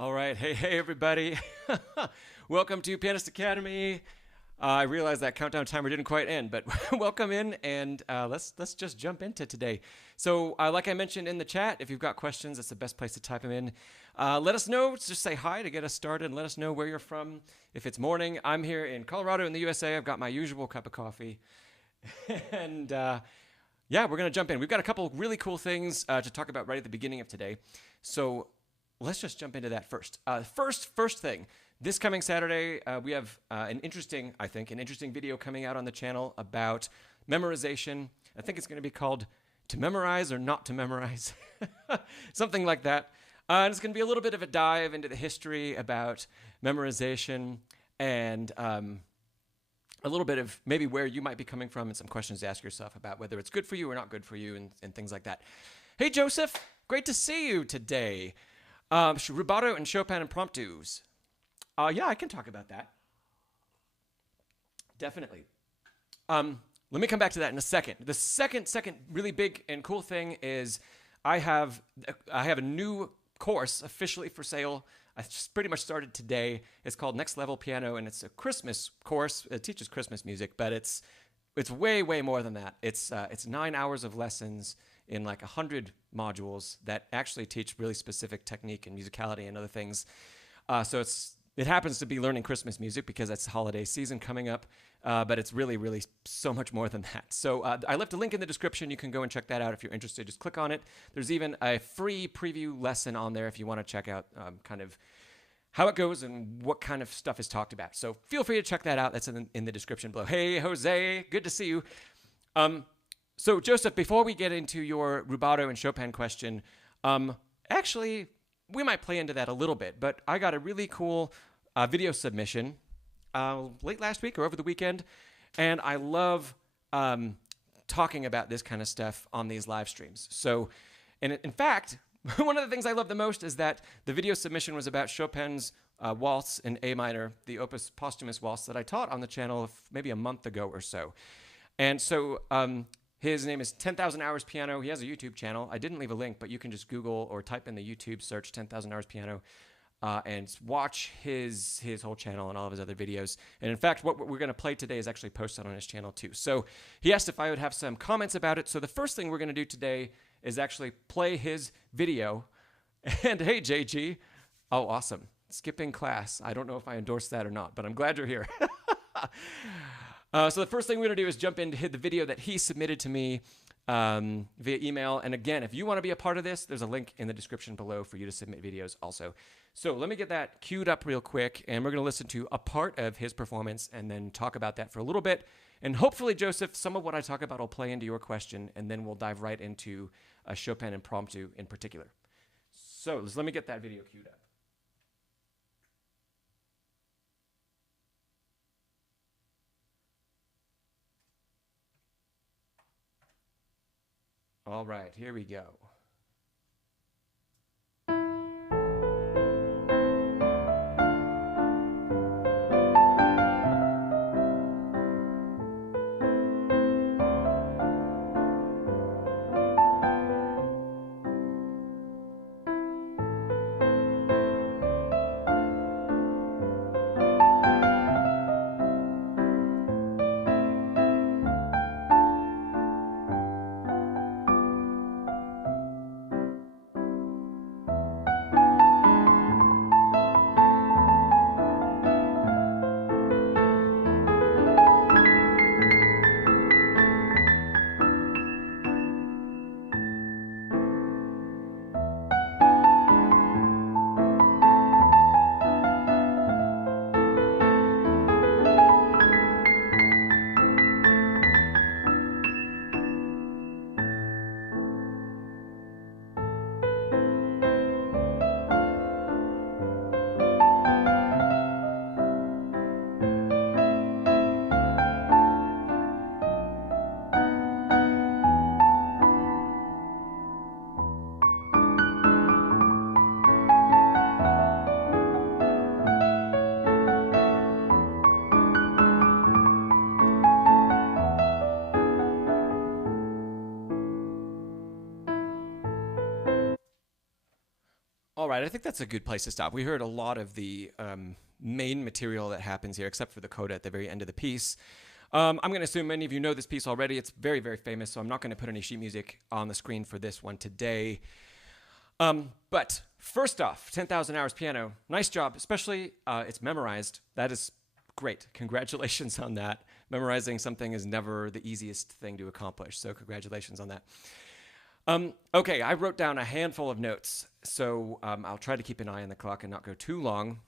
All right. Hey, everybody. Welcome to Pianist Academy. I realized that countdown timer didn't quite end, but welcome in, and let's just jump into today. So, like I mentioned in the chat, if you've got questions, that's the best place to type them in. Let us know. Just say hi to get us started, and let us know where you're from. If it's morning, I'm here in Colorado in the USA. I've got my usual cup of coffee, and yeah, we're gonna jump in. We've got a couple really cool things to talk about right at the beginning of today. So let's just jump into that first. First thing. This coming Saturday, we have an interesting video coming out on the channel about memorization. I think it's going to be called "To Memorize or Not to Memorize," something like that. And it's going to be a little bit of a dive into the history about memorization and a little bit of maybe where you might be coming from and some questions to ask yourself about whether it's good for you or not good for you and things like that. Hey, Joseph, great to see you today. Rubato and Chopin Impromptus. Yeah, I can talk about that. Definitely. Let me come back to that in a second. The second really big and cool thing is I have a new course officially for sale. I just pretty much started today. It's called Next Level Piano, and it's a Christmas course. It teaches Christmas music, but it's way more than that. It's 9 hours of lessons in like 100 modules that actually teach really specific technique and musicality and other things. So it happens to be learning Christmas music because that's the holiday season coming up, but it's really so much more than that. So I left a link in the description. You can go and check that out if you're interested. Just click on it. There's even a free preview lesson on there if you want to check out kind of how it goes and what kind of stuff is talked about. So feel free to check that out. That's in the description below. Hey, Jose, good to see you. So Joseph, before we get into your Rubato and Chopin question, actually, we might play into that a little bit, but I got a really cool video submission late last week or over the weekend, and I love talking about this kind of stuff on these live streams. So, and in fact, one of the things I love the most is that the video submission was about Chopin's waltz in A minor, the Opus Posthumous Waltz that I taught on the channel maybe a month ago or so. And so his name is 10,000 Hours Piano. He has a YouTube channel. I didn't leave a link, but you can just Google or type in the YouTube search 10,000 Hours Piano and watch his whole channel and all of his other videos. And in fact, what we're going to play today is actually posted on his channel too. So he asked if I would have some comments about it. So the first thing we're going to do today is actually play his video. And hey, JG. Oh, awesome. Skipping class. I don't know if I endorse that or not, but I'm glad you're here. So the first thing we're going to do is jump into the video that he submitted to me via email. And again, if you want to be a part of this, there's a link in the description below for you to submit videos also. So let me get that queued up real quick, and we're going to listen to a part of his performance and then talk about that for a little bit. And hopefully, Joseph, some of what I talk about will play into your question, and then we'll dive right into a Chopin Impromptu in particular. So let me get that video queued up. All right, here we go. right, I think that's a good place to stop. We heard a lot of the main material that happens here, except for the coda at the very end of the piece. I'm going to assume many of you know this piece already. It's very, very famous, so I'm not going to put any sheet music on the screen for this one today. But first off, 10,000 hours piano. Nice job, especially it's memorized. That is great. Congratulations on that. Memorizing something is never the easiest thing to accomplish, so congratulations on that. Okay, I wrote down a handful of notes, so I'll try to keep an eye on the clock and not go too long,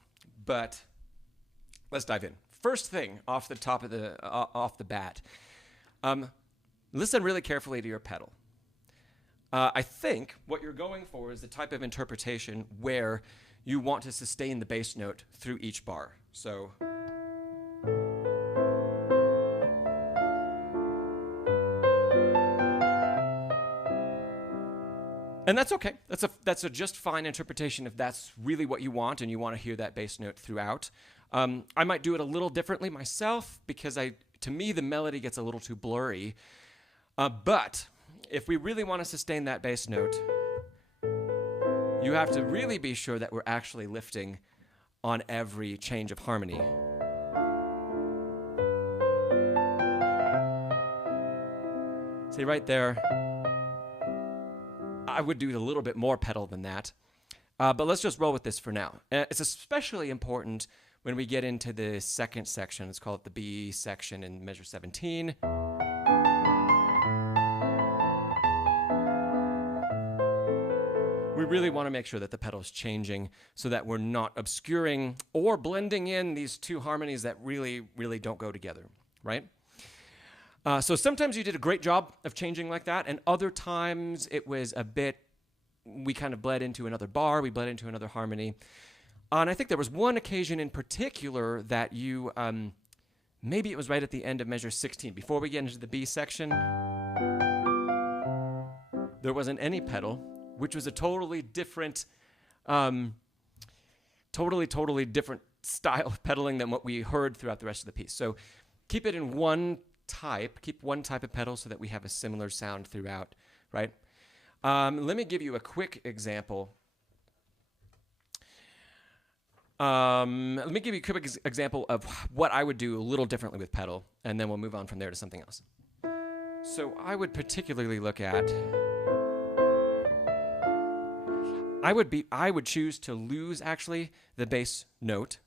but let's dive in. First thing off the top of off the bat, listen really carefully to your pedal. I think what you're going for is the type of interpretation where you want to sustain the bass note through each bar. So. And that's okay. That's a just fine interpretation if that's really what you want and you want to hear that bass note throughout. I might do it a little differently myself because to me the melody gets a little too blurry. But if we really want to sustain that bass note, you have to really be sure that we're actually lifting on every change of harmony. See right there, I would do a little bit more pedal than that, but let's just roll with this for now. It's especially important when we get into the second section. Let's call it the B section in measure 17. We really want to make sure that the pedal is changing so that we're not obscuring or blending in these two harmonies that really, really don't go together, right? So sometimes you did a great job of changing like that, and other times it was a bit, we kind of bled into another bar, we bled into another harmony. And I think there was one occasion in particular that you, maybe it was right at the end of measure 16, before we get into the B section, there wasn't any pedal, which was a totally different, totally different style of pedaling than what we heard throughout the rest of the piece. So keep it in one type, keep one type of pedal so that we have a similar sound throughout, right? Let me give you a quick example. Let me give you a quick example of what I would do a little differently with pedal, and then we'll move on from there to something else. So I would particularly look at, I would choose to lose actually the bass note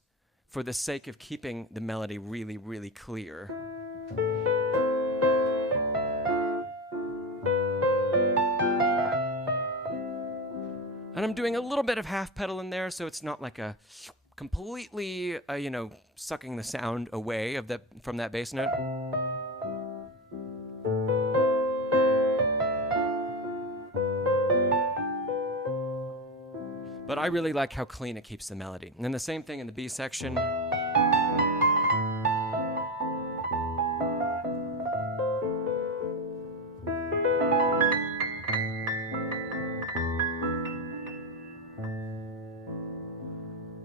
for the sake of keeping the melody really, really clear. And I'm doing a little bit of half pedal in there, so it's not like a completely, sucking the sound away from that bass note. But I really like how clean it keeps the melody. And then the same thing in the B section.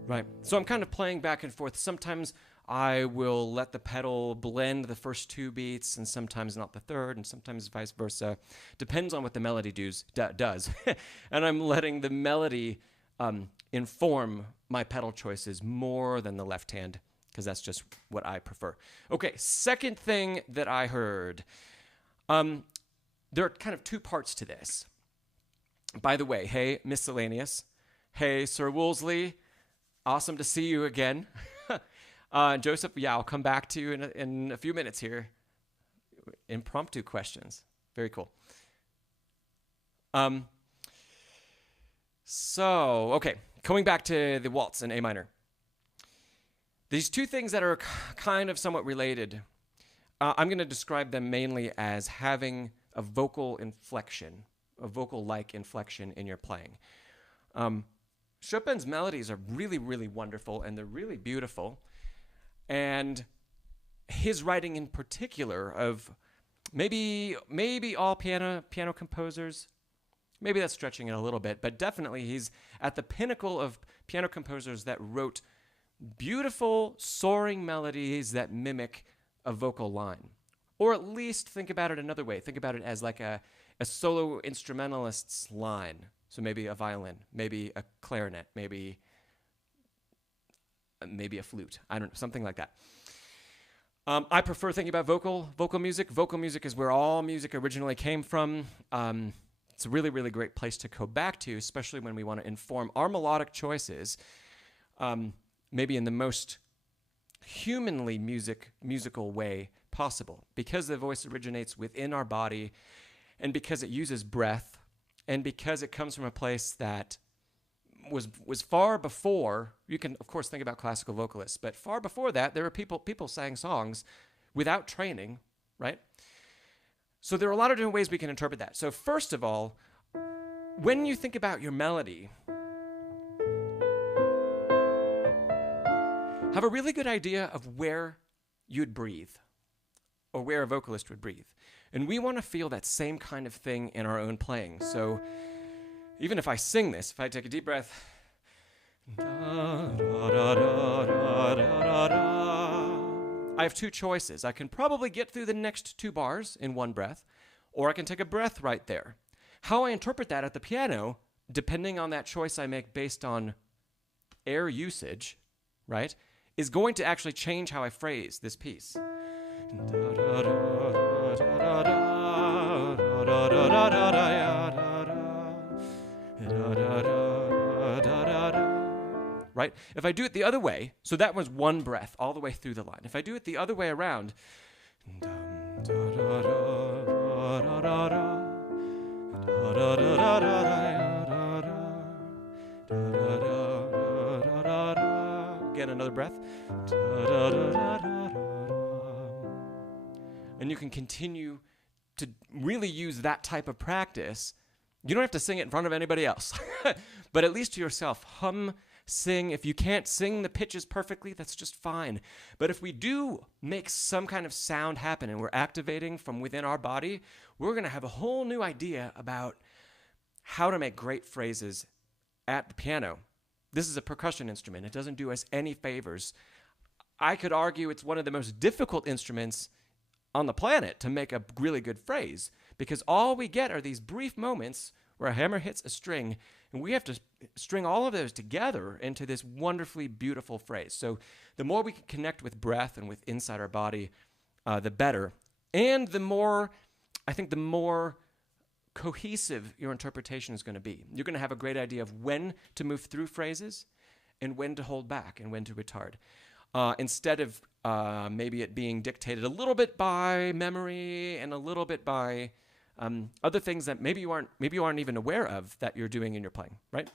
Right, so I'm kind of playing back and forth. Sometimes I will let the pedal blend the first two beats, and sometimes not the third, and sometimes vice versa. Depends on what the melody does. And I'm letting the melody inform my pedal choices more than the left hand, because that's just what I prefer. Okay, second thing that I heard. There are kind of two parts to this. By the way, hey, Miscellaneous. Hey, Sir Woolsey. Awesome to see you again. Joseph, yeah, I'll come back to you in a few minutes here. Impromptu questions. Very cool. Okay, coming back to the waltz in A minor. These two things that are kind of somewhat related, I'm going to describe them mainly as having a vocal inflection, a vocal-like inflection in your playing. Chopin's melodies are really, really wonderful, and they're really beautiful. And his writing in particular of maybe all piano composers, maybe that's stretching it a little bit, but definitely he's at the pinnacle of piano composers that wrote beautiful, soaring melodies that mimic a vocal line. Or at least think about it another way. Think about it as like a solo instrumentalist's line. So maybe a violin, maybe a clarinet, maybe a flute. I don't know, something like that. I prefer thinking about vocal music. Vocal music is where all music originally came from. It's a really, really great place to go back to, especially when we want to inform our melodic choices, maybe in the most humanly musical way possible, because the voice originates within our body, and because it uses breath, and because it comes from a place that was far before. You can, of course, think about classical vocalists, but far before that, there were people sang songs without training, right? So there are a lot of different ways we can interpret that. So first of all, when you think about your melody, have a really good idea of where you'd breathe, or where a vocalist would breathe. And we want to feel that same kind of thing in our own playing. So even if I sing this, if I take a deep breath, I have two choices. I can probably get through the next two bars in one breath, or I can take a breath right there. How I interpret that at the piano, depending on that choice I make based on air usage, right, is going to actually change how I phrase this piece. Right? If I do it the other way, so that was one breath all the way through the line. If I do it the other way around, again, another breath. And you can continue to really use that type of practice. You don't have to sing it in front of anybody else, but at least to yourself. Hum, sing. If you can't sing the pitches perfectly, that's just fine. But if we do make some kind of sound happen and we're activating from within our body, we're going to have a whole new idea about how to make great phrases at the piano. This is a percussion instrument. It doesn't do us any favors. I could argue it's one of the most difficult instruments on the planet to make a really good phrase, because all we get are these brief moments where a hammer hits a string, and we have to string all of those together into this wonderfully beautiful phrase. So the more we can connect with breath and with inside our body, the better. And the more cohesive your interpretation is going to be. You're going to have a great idea of when to move through phrases and when to hold back and when to retard. Instead of maybe it being dictated a little bit by memory and a little bit by other things that maybe you aren't even aware of that you're doing in your playing, right?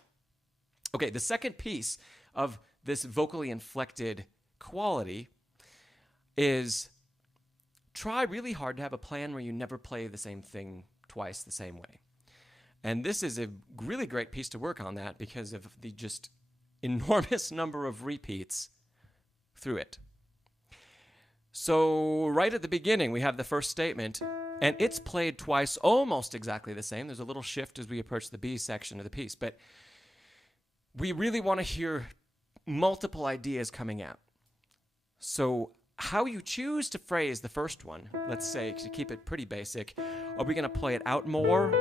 Okay, the second piece of this vocally inflected quality is try really hard to have a plan where you never play the same thing twice the same way. And this is a really great piece to work on that because of the just enormous number of repeats through it. So right at the beginning, we have the first statement, and it's played twice almost exactly the same. There's a little shift as we approach the B section of the piece, but we really want to hear multiple ideas coming out. So how you choose to phrase the first one, let's say, to keep it pretty basic, are we going to play it out more?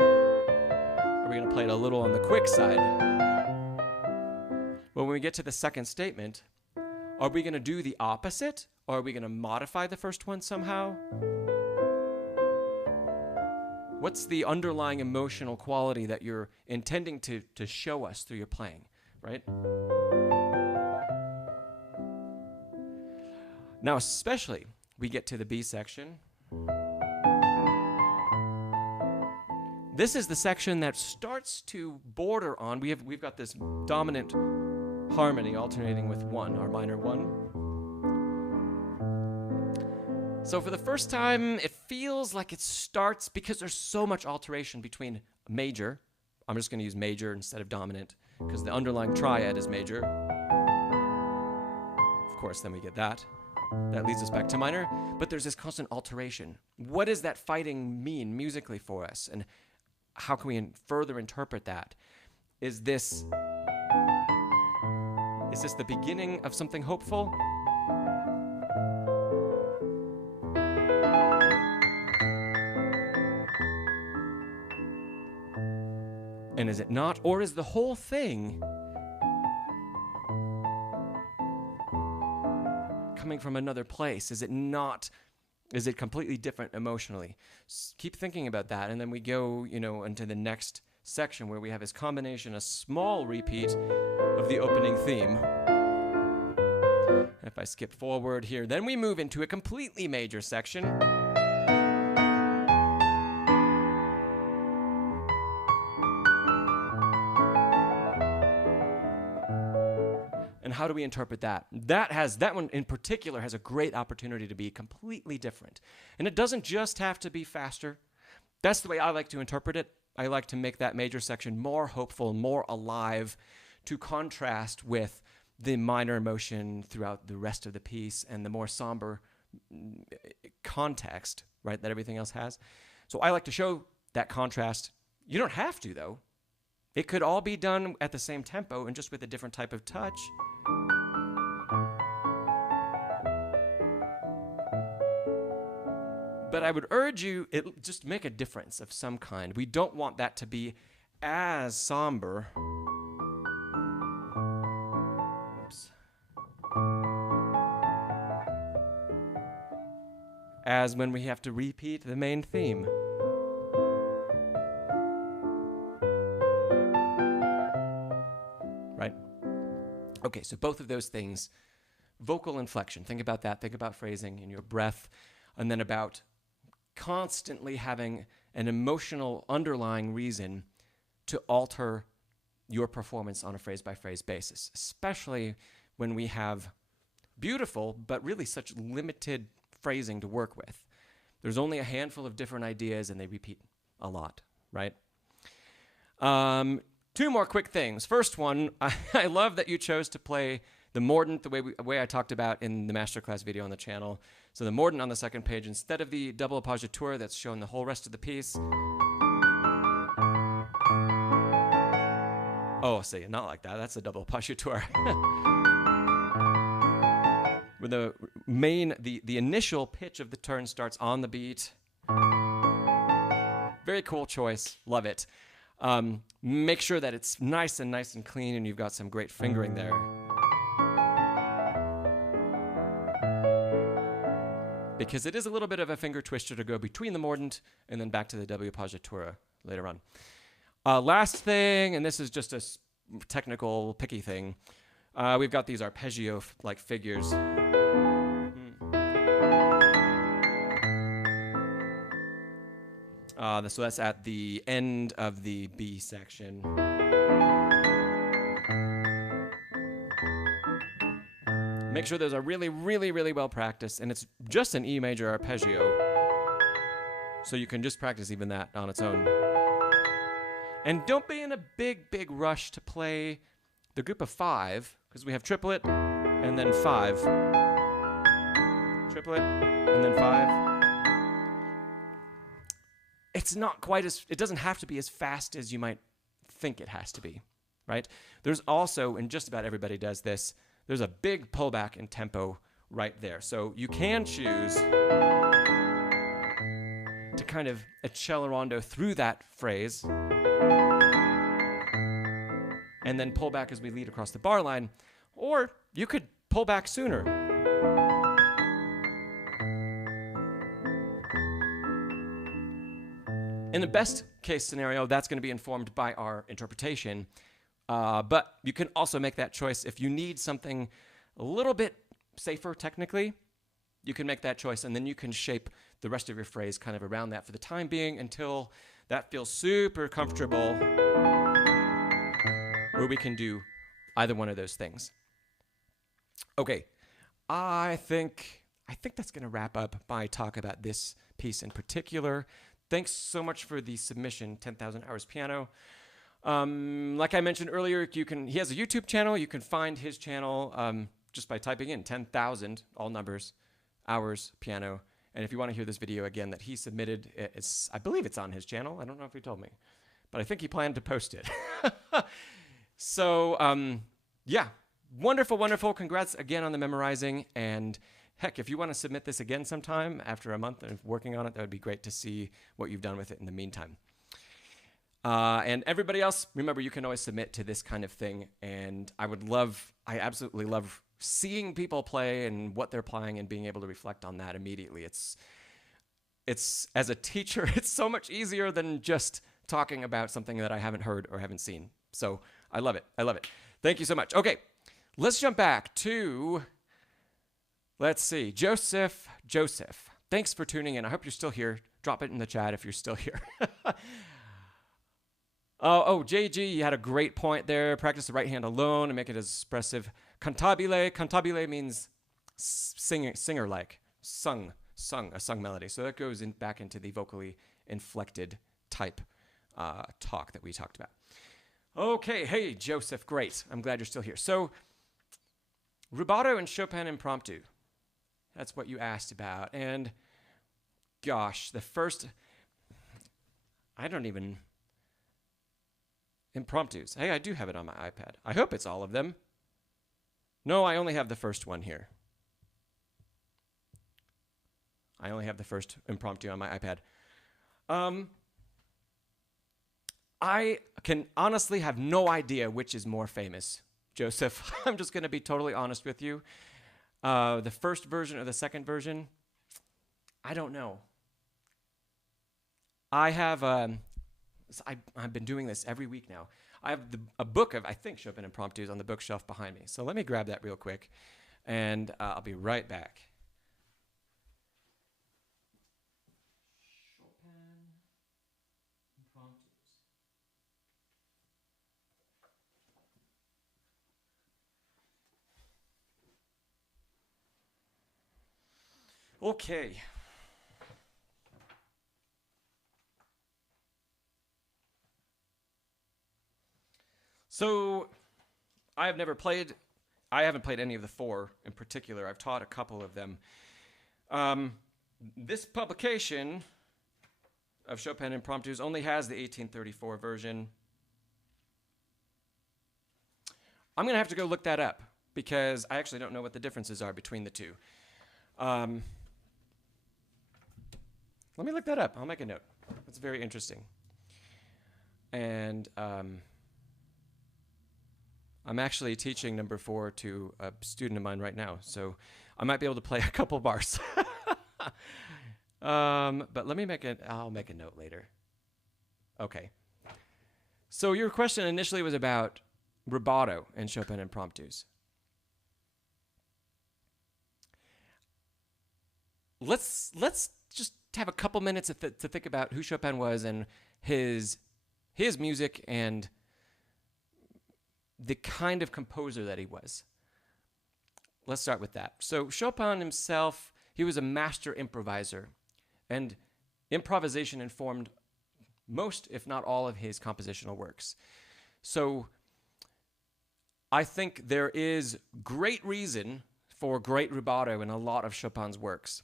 Are we going to play it a little on the quick side? Well, when we get to the second statement, are we going to do the opposite? Or are we going to modify the first one somehow? What's the underlying emotional quality that you're intending to show us through your playing, right? Now, especially, we get to the B section. This is the section that starts to border on, we've got this dominant harmony alternating with one, our minor one. So for the first time, it feels like it starts, because there's so much alteration between major. I'm just going to use major instead of dominant, because the underlying triad is major. Of course, then we get that. That leads us back to minor, but there's this constant alteration. What does that fighting mean musically for us? And how can we further interpret that? Is this the beginning of something hopeful? And is it not? Or is the whole thing coming from another place? Is it not? Is it completely different emotionally? Keep thinking about that. And then we go, into the next section where we have this combination, a small repeat of the opening theme. If I skip forward here, then we move into a completely major section. And how do we interpret that? That one in particular has a great opportunity to be completely different. And it doesn't just have to be faster. That's the way I like to interpret it. I like to make that major section more hopeful, more alive, to contrast with the minor emotion throughout the rest of the piece and the more somber context, right, that everything else has. So I like to show that contrast. You don't have to, though. It could all be done at the same tempo and just with a different type of touch. But I would urge you, just make a difference of some kind. We don't want that to be as somber. Oops. As when we have to repeat the main theme. Right? Okay, so both of those things, vocal inflection, think about that, think about phrasing in your breath, and then about constantly having an emotional underlying reason to alter your performance on a phrase-by-phrase basis, especially when we have beautiful but really such limited phrasing to work with. There's only a handful of different ideas and they repeat a lot, right? Two more quick things. First one, I love that you chose to play the mordent the way I talked about in the Masterclass video on the channel. So the mordent on the second page, instead of the double appoggiatura that's shown the whole rest of the piece. Oh, see, not like that. That's a double appoggiatura. With the initial pitch of the turn starts on the beat. Very cool choice. Love it. Make sure that it's nice and clean and you've got some great fingering there. Because it is a little bit of a finger twister to go between the mordent and then back to the double appoggiatura later on. Last thing, and this is just a technical, picky thing. We've got these arpeggio-like figures. So that's at the end of the B section. Make sure those are really, really, really well practiced, and it's just an E major arpeggio. So you can just practice even that on its own. And don't be in a big rush to play the group of 5, because we have triplet and then 5. Triplet and then 5. It's not quite it doesn't have to be as fast as you might think it has to be, right? There's also, and just about everybody does this, there's a big pullback in tempo right there. So you can choose to kind of accelerando through that phrase and then pull back as we lead across the bar line, or you could pull back sooner. In the best case scenario, that's going to be informed by our interpretation, but you can also make that choice if you need something a little bit safer technically. You can make that choice, and then you can shape the rest of your phrase kind of around that for the time being until that feels super comfortable, where we can do either one of those things. Okay, I think that's going to wrap up my talk about this piece in particular. Thanks so much for the submission, 10,000 Hours Piano. Like I mentioned earlier, he has a YouTube channel. You can find his channel just by typing in 10,000, all numbers, Hours Piano. And if you want to hear this video again that he submitted, I believe it's on his channel. I don't know if he told me, but I think he planned to post it. So, yeah, wonderful, wonderful. Congrats again on the memorizing. And heck, if you want to submit this again sometime after a month of working on it, that would be great to see what you've done with it in the meantime. And everybody else, remember, you can always submit to this kind of thing. And I absolutely love seeing people play and what they're playing and being able to reflect on that immediately. It's as a teacher, it's so much easier than just talking about something that I haven't heard or haven't seen. So I love it. I love it. Thank you so much. Okay, let's jump back to, let's see, Joseph. Thanks for tuning in. I hope you're still here. Drop it in the chat if you're still here. JG, you had a great point there. Practice the right hand alone and make it as expressive. Cantabile. Cantabile means singer-like, sung, a sung melody. So that goes back into the vocally inflected type talk that we talked about. Okay, hey, Joseph, great. I'm glad you're still here. So, rubato and Chopin Impromtu. That's what you asked about. And, gosh, the first... Impromptus. Hey, I do have it on my iPad. I hope it's all of them. No, I only have the first one here. I only have the first impromptu on my iPad. I can honestly have no idea which is more famous, Joseph. I'm just going to be totally honest with you. The first version or the second version, I don't know. I have, I've been doing this every week now. I have a book of, I think, Chopin Impromptus on the bookshelf behind me. So let me grab that real quick, and I'll be right back. Okay. So I haven't played any of the four in particular. I've taught a couple of them. This publication of Chopin Impromptus only has the 1834 version. I'm going to have to go look that up because I actually don't know what the differences are between the two. Let me look that up. I'll make a note. That's very interesting. And I'm actually teaching number 4 to a student of mine right now, so I might be able to play a couple bars. But let me I'll make a note later. Okay. So your question initially was about rubato and Chopin Impromptus. Let's just have a couple minutes to think about who Chopin was and his music and the kind of composer that he was. Let's start with that. So Chopin himself, he was a master improviser, and improvisation informed most, if not all, of his compositional works. So I think there is great reason for great rubato in a lot of Chopin's works.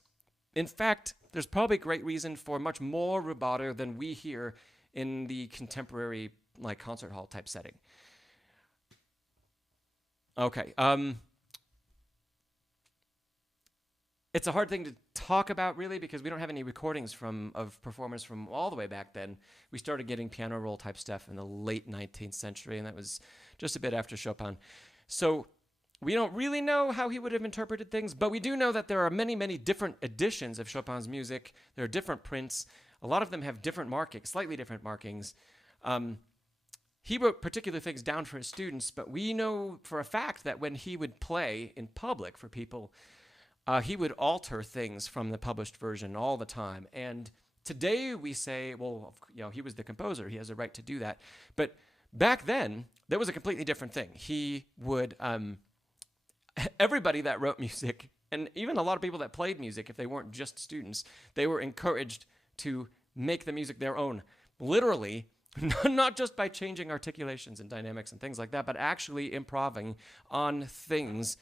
In fact, there's probably great reason for much more rubato than we hear in the contemporary, like, concert hall type setting. Okay. It's a hard thing to talk about, really, because we don't have any recordings of performers from all the way back then. We started getting piano roll type stuff in the late 19th century, and that was just a bit after Chopin. So we don't really know how he would have interpreted things, but we do know that there are many, many different editions of Chopin's music. There are different prints. A lot of them have different markings, slightly different markings. He wrote particular things down for his students, but we know for a fact that when he would play in public for people, he would alter things from the published version all the time. And today we say, well, he was the composer. He has a right to do that. But back then, there was a completely different thing. He would... everybody that wrote music, and even a lot of people that played music, if they weren't just students, they were encouraged to make the music their own. Literally, not just by changing articulations and dynamics and things like that, but actually improvising on things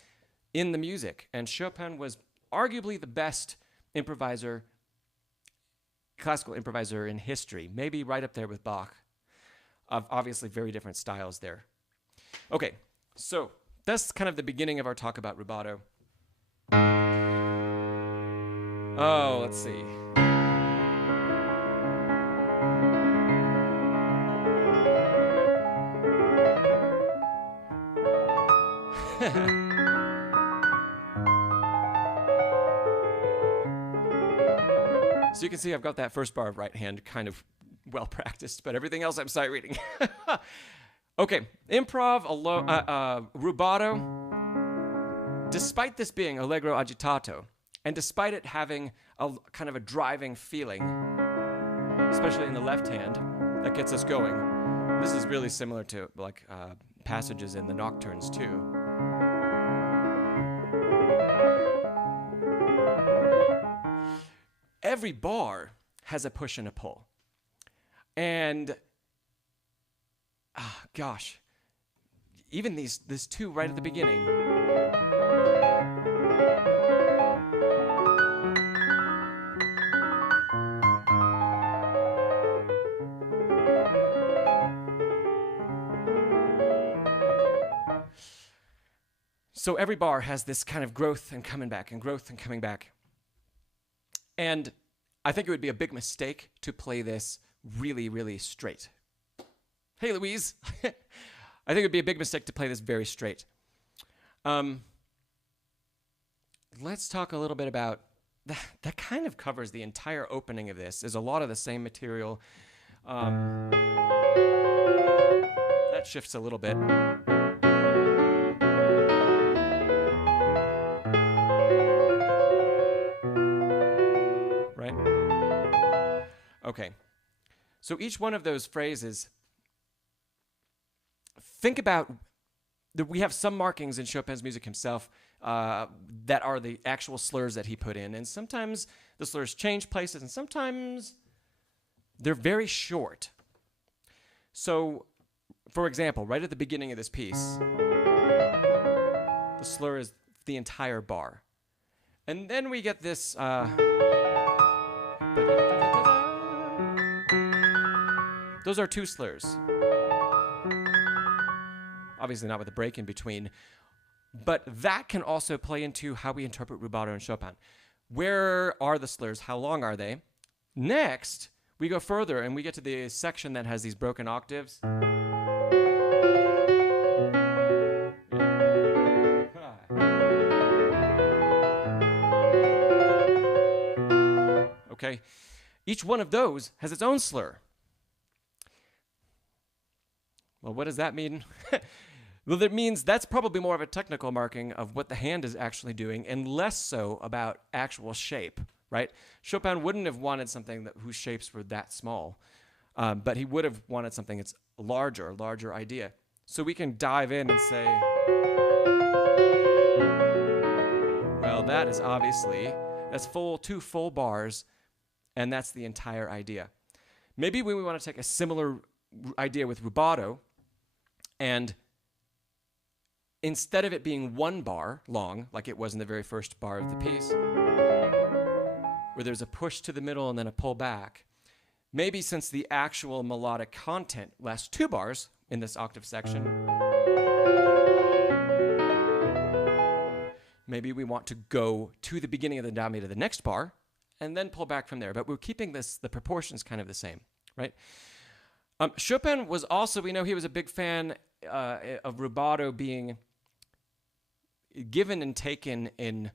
in the music. And Chopin was arguably the best improviser, classical improviser in history, maybe right up there with Bach. Obviously, very different styles there. Okay, so that's kind of the beginning of our talk about rubato. Oh, let's see. So you can see I've got that first bar of right hand kind of well practiced, but everything else I'm sight reading. Okay, improv, rubato. Despite this being allegro agitato, and despite it having a kind of a driving feeling, especially in the left hand, that gets us going. This is really similar to like passages in the nocturnes too. Every bar has a push and a pull. And, gosh, even these two right at the beginning. So every bar has this kind of growth and coming back and growth and coming back. And I think it would be a big mistake to play this really, really straight. Hey, Louise. I think it would be a big mistake to play this very straight. Let's talk a little bit about that kind of covers the entire opening of this. There's a lot of the same material. That shifts a little bit. Okay, so each one of those phrases, think about, we have some markings in Chopin's music himself that are the actual slurs that he put in, and sometimes the slurs change places, and sometimes they're very short. So, for example, right at the beginning of this piece, the slur is the entire bar. And then we get this... Those are two slurs. Obviously not with a break in between. But that can also play into how we interpret rubato and Chopin. Where are the slurs? How long are they? Next, we go further and we get to the section that has these broken octaves. Okay. Each one of those has its own slur. Well, what does that mean? Well, that means that's probably more of a technical marking of what the hand is actually doing and less so about actual shape, right? Chopin wouldn't have wanted something whose shapes were that small, but he would have wanted something that's a larger idea. So we can dive in and say, well, that is obviously, that's two full bars, and that's the entire idea. Maybe we want to take a similar idea with rubato, and instead of it being one bar long, like it was in the very first bar of the piece, where there's a push to the middle and then a pull back, maybe since the actual melodic content lasts 2 bars in this octave section, maybe we want to go to the beginning of the diameter of the next bar and then pull back from there. But we're keeping the proportions kind of the same, right? Chopin was also, we know he was a big fan of rubato being given and taken in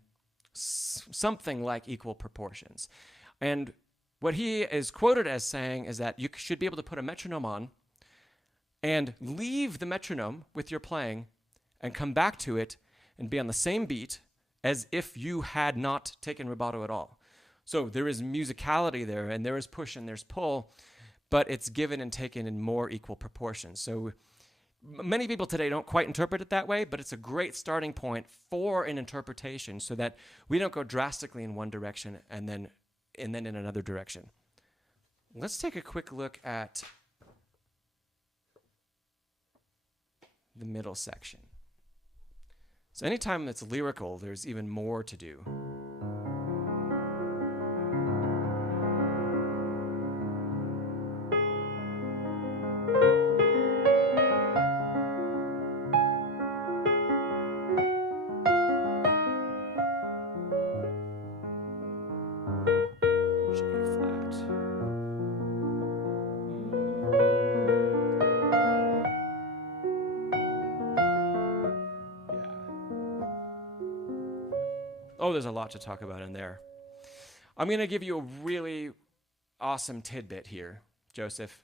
something like equal proportions. And what he is quoted as saying is that you should be able to put a metronome on and leave the metronome with your playing and come back to it and be on the same beat as if you had not taken rubato at all. So there is musicality there, and there is push and there's pull, but it's given and taken in more equal proportions. So many people today don't quite interpret it that way, but it's a great starting point for an interpretation so that we don't go drastically in one direction and then in another direction. Let's take a quick look at the middle section. So anytime it's lyrical, there's even more to do. Oh, there's a lot to talk about in there. I'm going to give you a really awesome tidbit here, Joseph.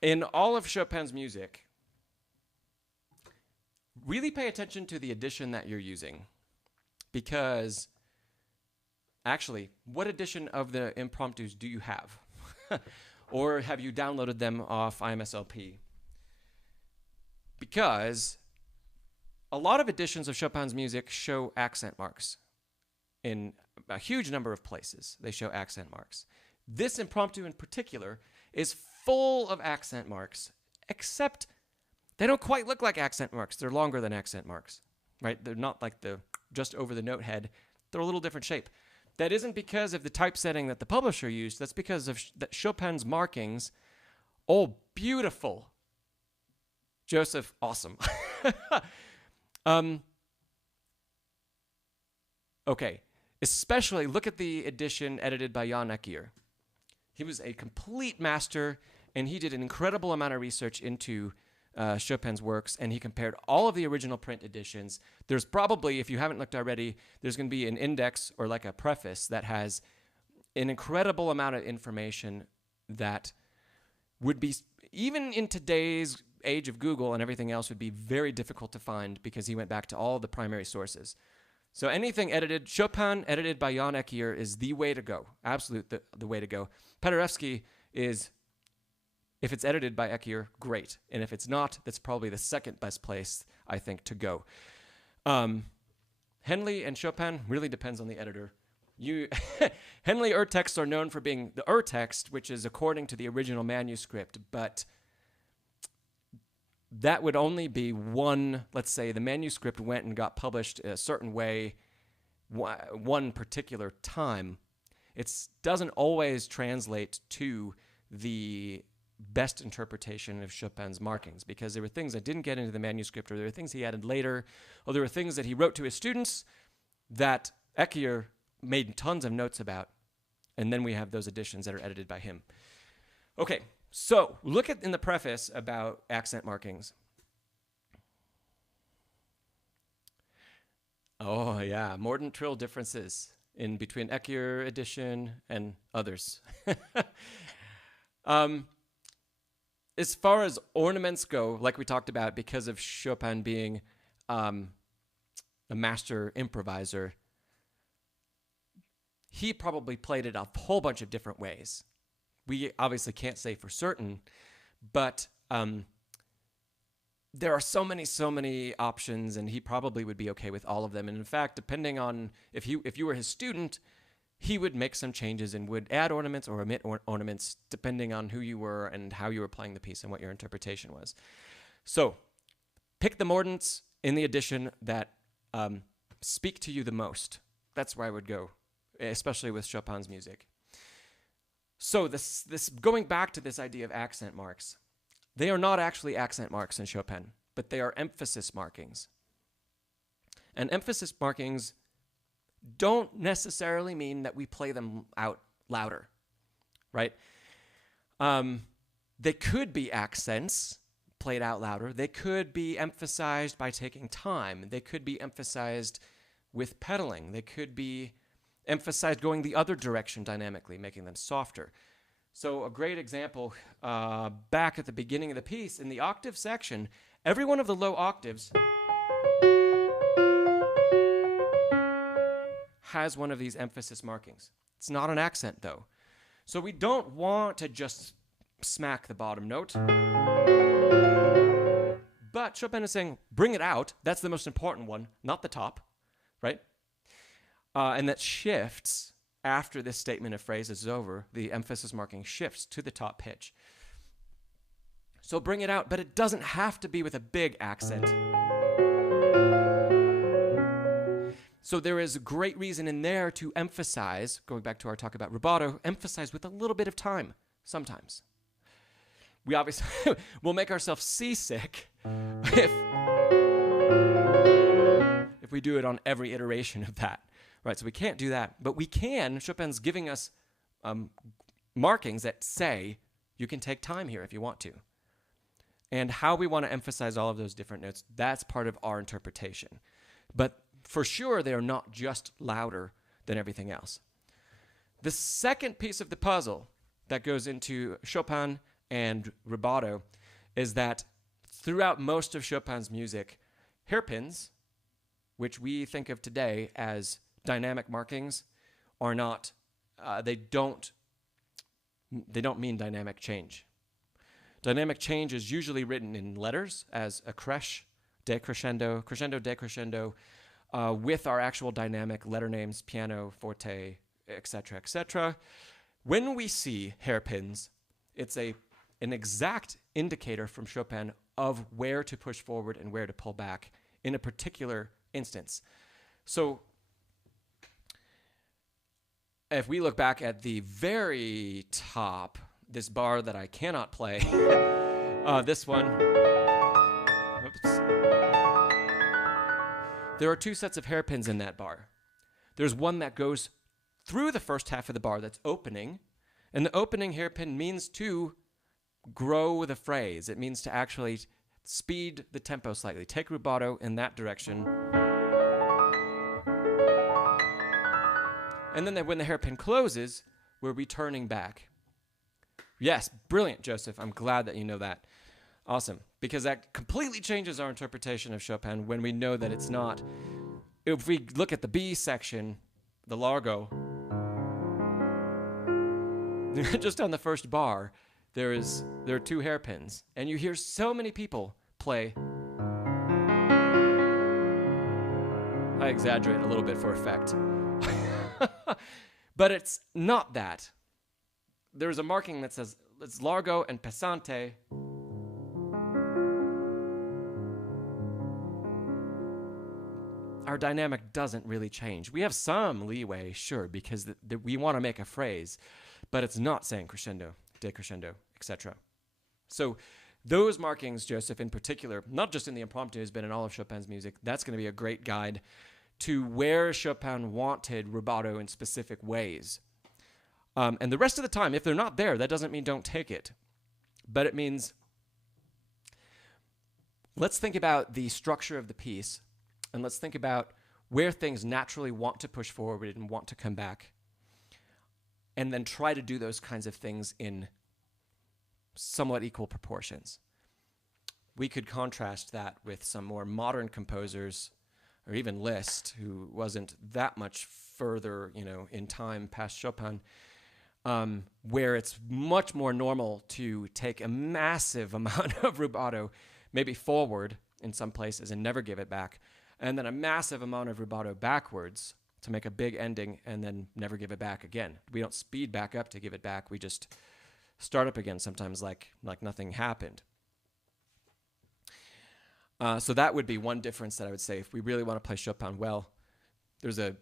In all of Chopin's music, really pay attention to the edition that you're using. Because, actually, what edition of the impromptus do you have? Or have you downloaded them off IMSLP? Because a lot of editions of Chopin's music show accent marks. In a huge number of places, they show accent marks. This impromptu in particular is full of accent marks, except they don't quite look like accent marks. They're longer than accent marks, right? They're not like the just over the note head. They're a little different shape. That isn't because of the typesetting that the publisher used. That's because of Chopin's markings. Oh, beautiful. Joseph, awesome. Okay. Especially, look at the edition edited by Jan Ekier. He was a complete master, and he did an incredible amount of research into Chopin's works, and he compared all of the original print editions. There's probably, if you haven't looked already, there's going to be an index or like a preface that has an incredible amount of information that would be, even in today's age of Google and everything else, would be very difficult to find because he went back to all the primary sources. So anything edited, Chopin edited by Jan Ekier is the way to go. Absolute the way to go. Paderewski is, if it's edited by Ekier, great. And if it's not, that's probably the second best place, I think, to go. Henley and Chopin really depends on the editor. Henley urtexts are known for being the urtext, which is according to the original manuscript, but that would only be one, let's say the manuscript went and got published a certain way one particular time. It doesn't always translate to the best interpretation of Chopin's markings, because there were things that didn't get into the manuscript, or there were things he added later, or there were things that he wrote to his students that Ekier made tons of notes about, and then we have those editions that are edited by him. Okay, so look at in the preface about accent markings. Oh yeah, mordant trill differences in between Ekier edition and others. As far as ornaments go, like we talked about, because of Chopin being a master improviser, he probably played it a whole bunch of different ways. We obviously can't say for certain, but there are so many options, and he probably would be okay with all of them. And in fact, depending on if you were his student, he would make some changes and would add ornaments or omit ornaments depending on who you were and how you were playing the piece and what your interpretation was. So pick the mordants in the edition that speak to you the most. That's where I would go, especially with Chopin's music. So this going back to this idea of accent marks, they are not actually accent marks in Chopin, but they are emphasis markings. And emphasis markings don't necessarily mean that we play them out louder, right? They could be accents played out louder. They could be emphasized by taking time. They could be emphasized with pedaling. They could be emphasized going the other direction dynamically, making them softer. So a great example, back at the beginning of the piece, in the octave section, every one of the low octaves has one of these emphasis markings. It's not an accent, though. So we don't want to just smack the bottom note. But Chopin is saying, bring it out. That's the most important one, not the top, right? And that shifts after this statement of phrases is over. The emphasis marking shifts to the top pitch. So bring it out, but it doesn't have to be with a big accent. So there is a great reason in there to emphasize, going back to our talk about rubato, emphasize with a little bit of time sometimes. We obviously will make ourselves seasick if we do it on every iteration of that. Right, so we can't do that, but we can. Chopin's giving us markings that say you can take time here if you want to. And how we want to emphasize all of those different notes, that's part of our interpretation. But for sure, they are not just louder than everything else. The second piece of the puzzle that goes into Chopin and rubato is that throughout most of Chopin's music, hairpins, which we think of today as dynamic markings, are not, they don't mean dynamic change. Dynamic change is usually written in letters as a crèche, decrescendo, crescendo, decrescendo, with our actual dynamic letter names, piano, forte, etc., etc. When we see hairpins, it's an exact indicator from Chopin of where to push forward and where to pull back in a particular instance. So if we look back at the very top, this bar that I cannot play, this one, oops. There are two sets of hairpins in that bar. There's one that goes through the first half of the bar that's opening, and the opening hairpin means to grow the phrase. It means to actually speed the tempo slightly. Take rubato in that direction. And then when the hairpin closes, we're returning back. Yes, brilliant, Joseph. I'm glad that you know that. Awesome. Because that completely changes our interpretation of Chopin when we know that it's not. If we look at the B section, the largo, just on the first bar, there are two hairpins. And you hear so many people play. I exaggerate a little bit for effect. But it's not that. There's a marking that says it's largo and pesante. Our dynamic doesn't really change. We have some leeway, sure, because we want to make a phrase, but it's not saying crescendo, decrescendo, etc. So those markings, Joseph, in particular, not just in the impromptus, but in all of Chopin's music, that's going to be a great guide to where Chopin wanted rubato in specific ways. And the rest of the time, if they're not there, that doesn't mean don't take it. But it means, let's think about the structure of the piece, and let's think about where things naturally want to push forward and want to come back, and then try to do those kinds of things in somewhat equal proportions. We could contrast that with some more modern composers, or even Liszt, who wasn't that much further, in time past Chopin, where it's much more normal to take a massive amount of rubato, maybe forward in some places and never give it back, and then a massive amount of rubato backwards to make a big ending and then never give it back again. We don't speed back up to give it back. We just start up again, sometimes like nothing happened. So that would be one difference that I would say. If we really want to play Chopin well, there's a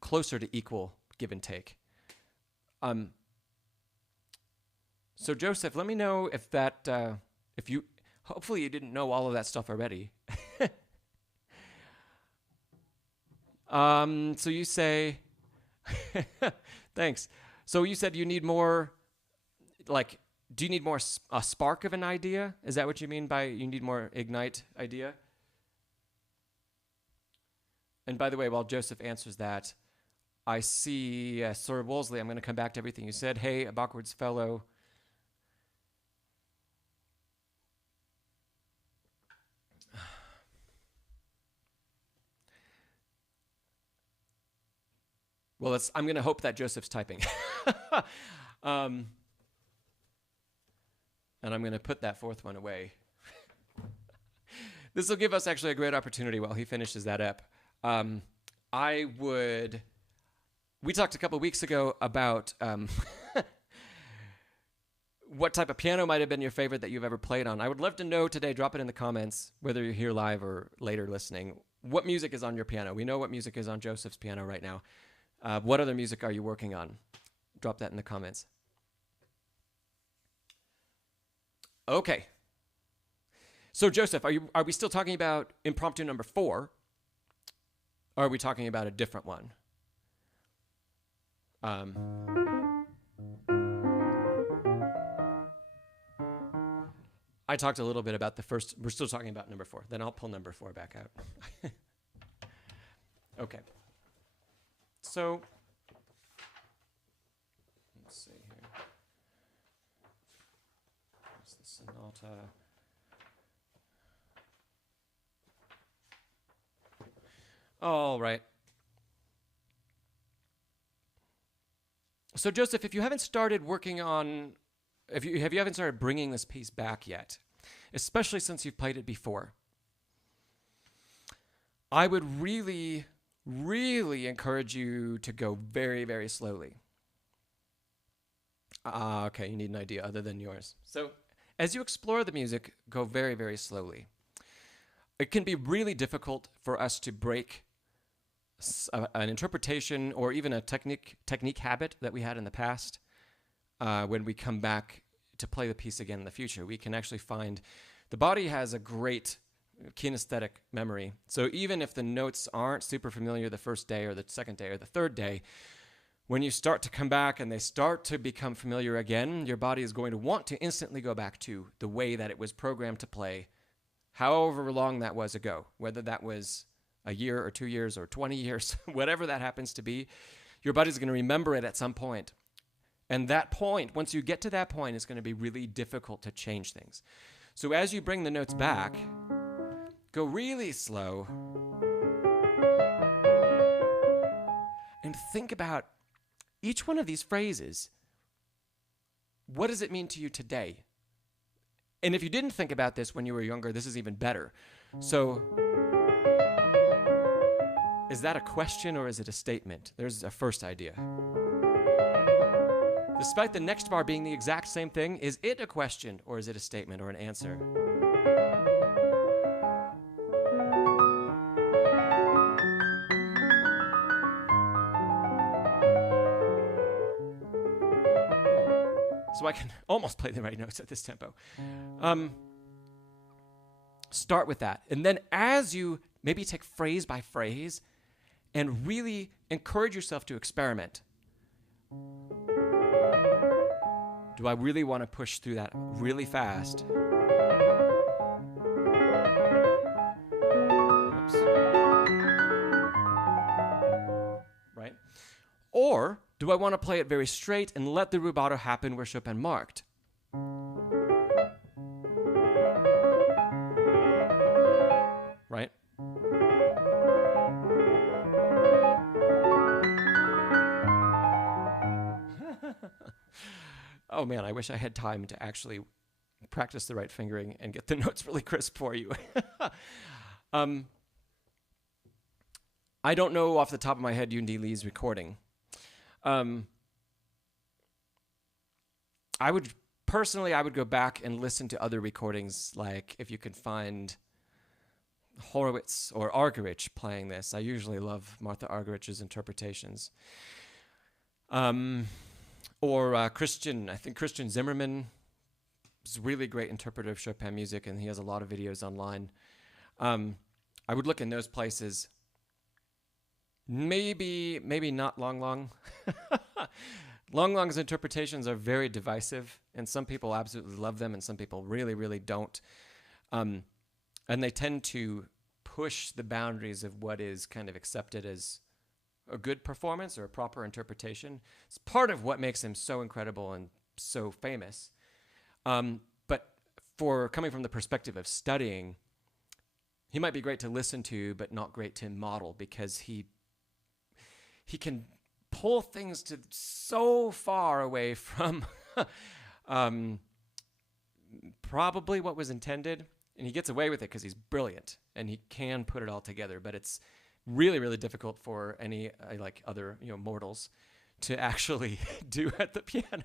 closer to equal give and take. So Joseph, let me know if that, hopefully you didn't know all of that stuff already. So you say, thanks. So you said you need more, do you need more a spark of an idea? Is that what you mean by you need more ignite idea? And by the way, while Joseph answers that, I see Sir Wolseley. I'm going to come back to everything you said. Hey, a backwards fellow. Well, I'm going to hope that Joseph's typing. And I'm going to put that fourth one away. This will give us actually a great opportunity while he finishes that up. We talked a couple of weeks ago about what type of piano might have been your favorite that you've ever played on. I would love to know today, drop it in the comments, whether you're here live or later listening, what music is on your piano. We know what music is on Joseph's piano right now. What other music are you working on? Drop that in the comments. Okay. So Joseph, are we still talking about impromptu number 4? Or are we talking about a different one? I talked a little bit about the first. We're still talking about number 4. Then I'll pull number 4 back out. Okay. So, let's see here. There's the sonata. All right. So Joseph, if you haven't started working on, if you haven't started bringing this piece back yet, especially since you've played it before, I would really, really encourage you to go very, very slowly. Okay, you need an idea other than yours. So as you explore the music, go very, very slowly. It can be really difficult for us to break an interpretation or even a technique habit that we had in the past when we come back to play the piece again in the future. We can actually find the body has a great kinesthetic memory. So even if the notes aren't super familiar the first day or the second day or the third day, when you start to come back and they start to become familiar again, your body is going to want to instantly go back to the way that it was programmed to play, however long that was ago, whether that was a year or 2 years or 20 years, whatever that happens to be, your body's going to remember it at some point. And that point, once you get to that point, it's going to be really difficult to change things. So as you bring the notes back, go really slow and think about each one of these phrases. What does it mean to you today? And if you didn't think about this when you were younger, this is even better. So, is that a question or is it a statement? There's a first idea. Despite the next bar being the exact same thing, is it a question or is it a statement or an answer? So I can almost play the right notes at this tempo. Start with that. And then as you maybe take phrase by phrase and really encourage yourself to experiment. Do I really want to push through that really fast? Oops. Right? Or do I want to play it very straight and let the rubato happen where Chopin marked? Right? Oh man, I wish I had time to actually practice the right fingering and get the notes really crisp for you. I don't know off the top of my head Yundi Lee's recording. I would go back and listen to other recordings, like if you could find Horowitz or Argerich playing this. I usually love Martha Argerich's interpretations. Or Christian, I think Christian Zimmerman is a really great interpreter of Chopin music, and he has a lot of videos online. I would look in those places. Maybe not Long Long. Long Long's interpretations are very divisive, and some people absolutely love them, and some people really, really don't. And they tend to push the boundaries of what is kind of accepted as a good performance or a proper interpretation. It's part of what makes him so incredible and so famous. But for coming from the perspective of studying, he might be great to listen to, but not great to model, because he can pull things to so far away from probably what was intended, and he gets away with it because he's brilliant and he can put it all together. But it's really, really difficult for any like other mortals to actually do at the piano.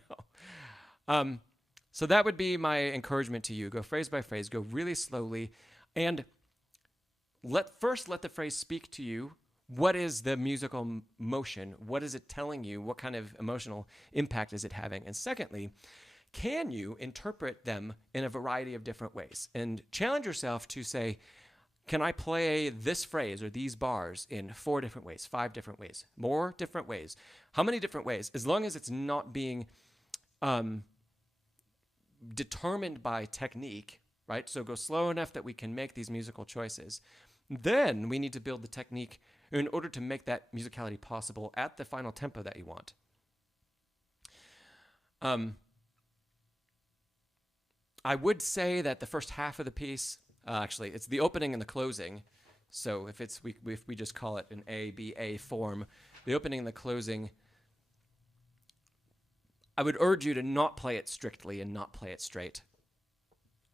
So that would be my encouragement to you. Go phrase by phrase, go really slowly, and let the phrase speak to you. What is the musical motion? What is it telling you? What kind of emotional impact is it having? And secondly, can you interpret them in a variety of different ways? And challenge yourself to say, can I play this phrase or these bars in 4 different ways, 5 different ways, more different ways? How many different ways? As long as it's not being determined by technique, right? So go slow enough that we can make these musical choices. Then we need to build the technique in order to make that musicality possible at the final tempo that you want. I would say that the first half of the piece, actually, it's the opening and the closing. So if we just call it an A-B-A form, the opening and the closing, I would urge you to not play it strictly and not play it straight.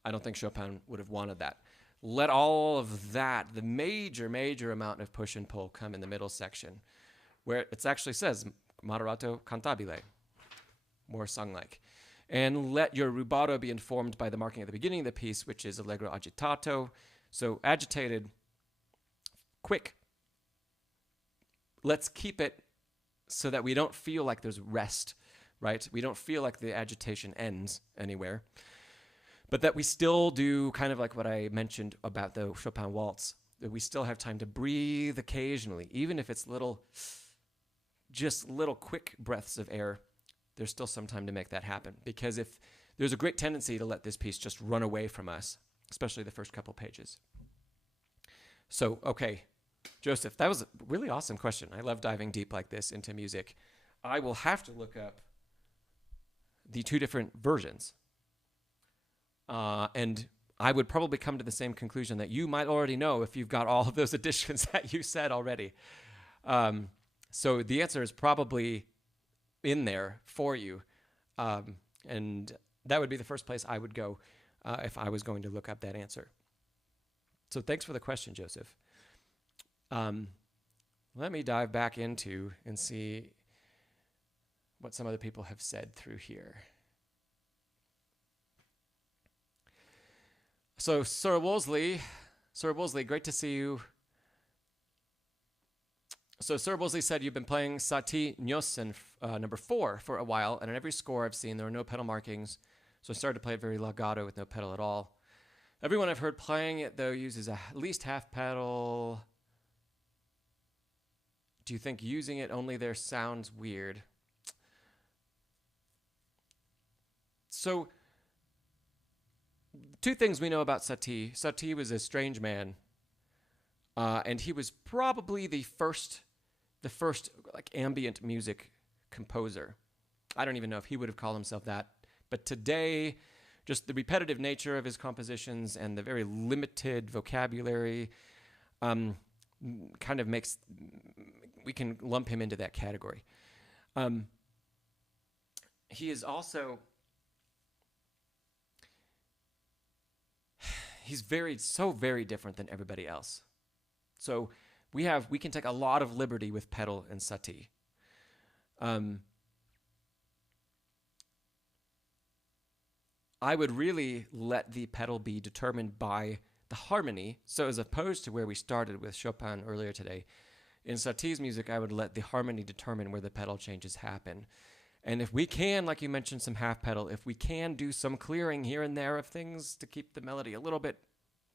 I don't think Chopin would have wanted that. Let all of that, the major amount of push and pull, come in the middle section, where it actually says moderato cantabile, more sung-like. And let your rubato be informed by the marking at the beginning of the piece, which is allegro agitato. So agitated, quick. Let's keep it so that we don't feel like there's rest, right? We don't feel like the agitation ends anywhere. But that we still do kind of like what I mentioned about the Chopin Waltz, that we still have time to breathe occasionally, even if it's just little quick breaths of air. There's still some time to make that happen, because if there's a great tendency to let this piece just run away from us, especially the first couple pages. So, okay, Joseph, that was a really awesome question. I love diving deep like this into music. I will have to look up the two different versions. And I would probably come to the same conclusion that you might already know if you've got all of those additions that you said already. So the answer is probably in there for you. And that would be the first place I would go if I was going to look up that answer. So thanks for the question, Joseph. Let me dive back into and see what some other people have said through here. So Sir Wolseley, great to see you. So Sir Wolseley said you've been playing Satie Gnossienne number 4 for a while, and in every score I've seen there are no pedal markings, so I started to play it very legato with no pedal at all. Everyone I've heard playing it, though, uses at least half pedal. Do you think using it only there sounds weird? So, two things we know about Satie. Satie was a strange man, and he was probably the first like ambient music composer. I don't even know if he would have called himself that, but today, just the repetitive nature of his compositions and the very limited vocabulary kind of makes, we can lump him into that category. He is also, he's so very different than everybody else. So we can take a lot of liberty with pedal and Satie. I would really let the pedal be determined by the harmony. So as opposed to where we started with Chopin earlier today, in Satie's music, I would let the harmony determine where the pedal changes happen. And if we can, like you mentioned, some half pedal, if we can do some clearing here and there of things to keep the melody a little bit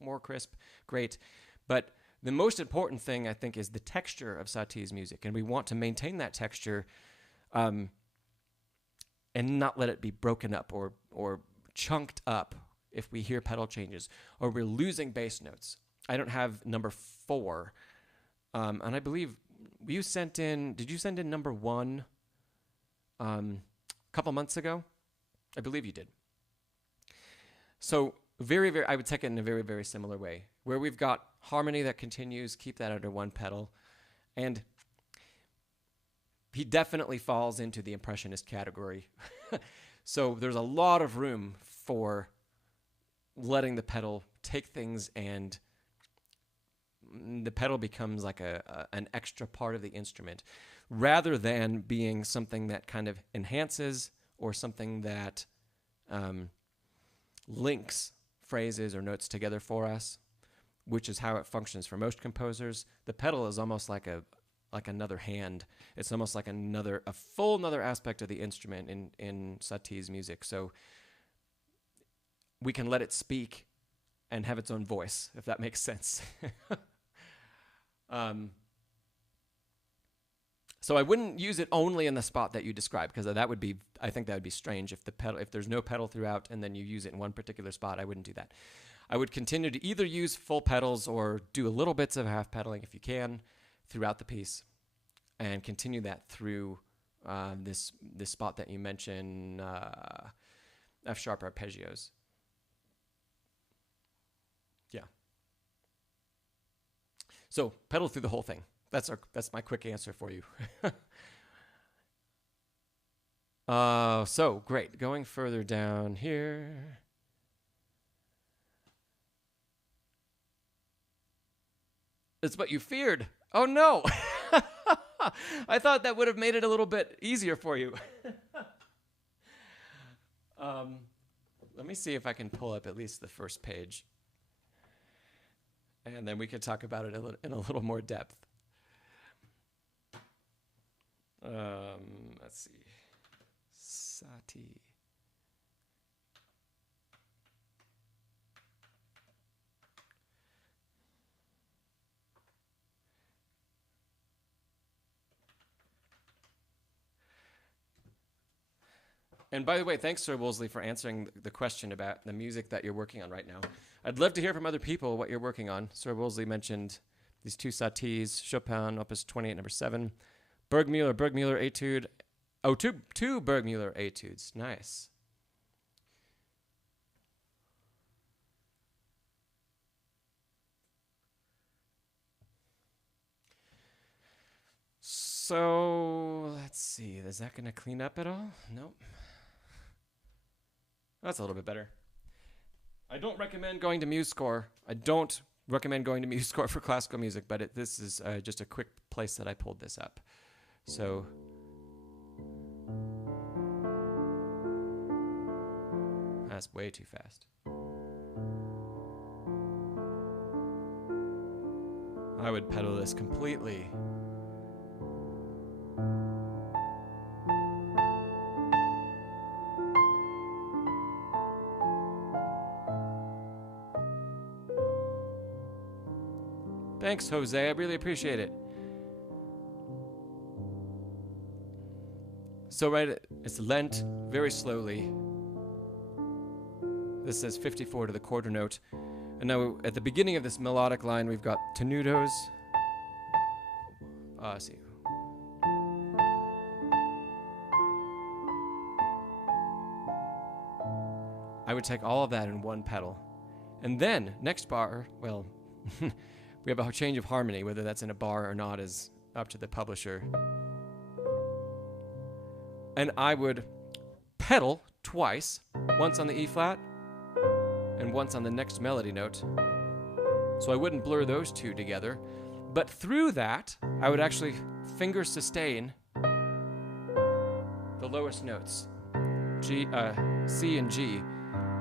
more crisp, great. But the most important thing, I think, is the texture of Satie's music. And we want to maintain that texture and not let it be broken up or chunked up if we hear pedal changes, or we're losing bass notes. I don't have number 4. And I believe did you send in number 1 a couple months ago? I believe you did. So I would take it in a very, very similar way, where we've got harmony that continues, keep that under one pedal. And he definitely falls into the impressionist category. So there's a lot of room for letting the pedal take things, and the pedal becomes like an extra part of the instrument, rather than being something that kind of enhances or something that links phrases or notes together for us, which is how it functions for most composers. The pedal is almost like another hand. It's almost like a full another aspect of the instrument in Satie's music. So we can let it speak and have its own voice, if that makes sense. So I wouldn't use it only in the spot that you described, because I think that would be strange if there's no pedal throughout and then you use it in one particular spot. I wouldn't do that. I would continue to either use full pedals or do a little bits of half pedaling if you can, throughout the piece, and continue that through this spot that you mentioned, F sharp arpeggios. Yeah. So pedal through the whole thing. That's my quick answer for you. So great. Going further down here. It's what you feared. Oh no. I thought that would have made it a little bit easier for you. Let me see if I can pull up at least the first page. And then we could talk about it in a little more depth. Let's see. Satie. And by the way, thanks, Sir Wolseley, for answering the question about the music that you're working on right now. I'd love to hear from other people what you're working on. Sir Wolseley mentioned these two Saties, Chopin, Opus 28, number 7, Bergmüller Etude. Oh, two Bergmüller Etudes. Nice. So, let's see. Is that going to clean up at all? Nope. That's a little bit better. I don't recommend going to MuseScore. I don't recommend going to MuseScore for classical music, but this is just a quick place that I pulled this up. So, that's way too fast. I would pedal this completely. Thanks, Jose. I really appreciate it. So it's lent very slowly. This says 54 to the quarter note. And now at the beginning of this melodic line, we've got tenutos. Let's see. I would take all of that in one pedal. And then, next bar, well, we have a change of harmony. Whether that's in a bar or not is up to the publisher. And I would pedal twice, once on the E flat and once on the next melody note. So I wouldn't blur those two together. But through that, I would actually finger sustain the lowest notes, G, C and G,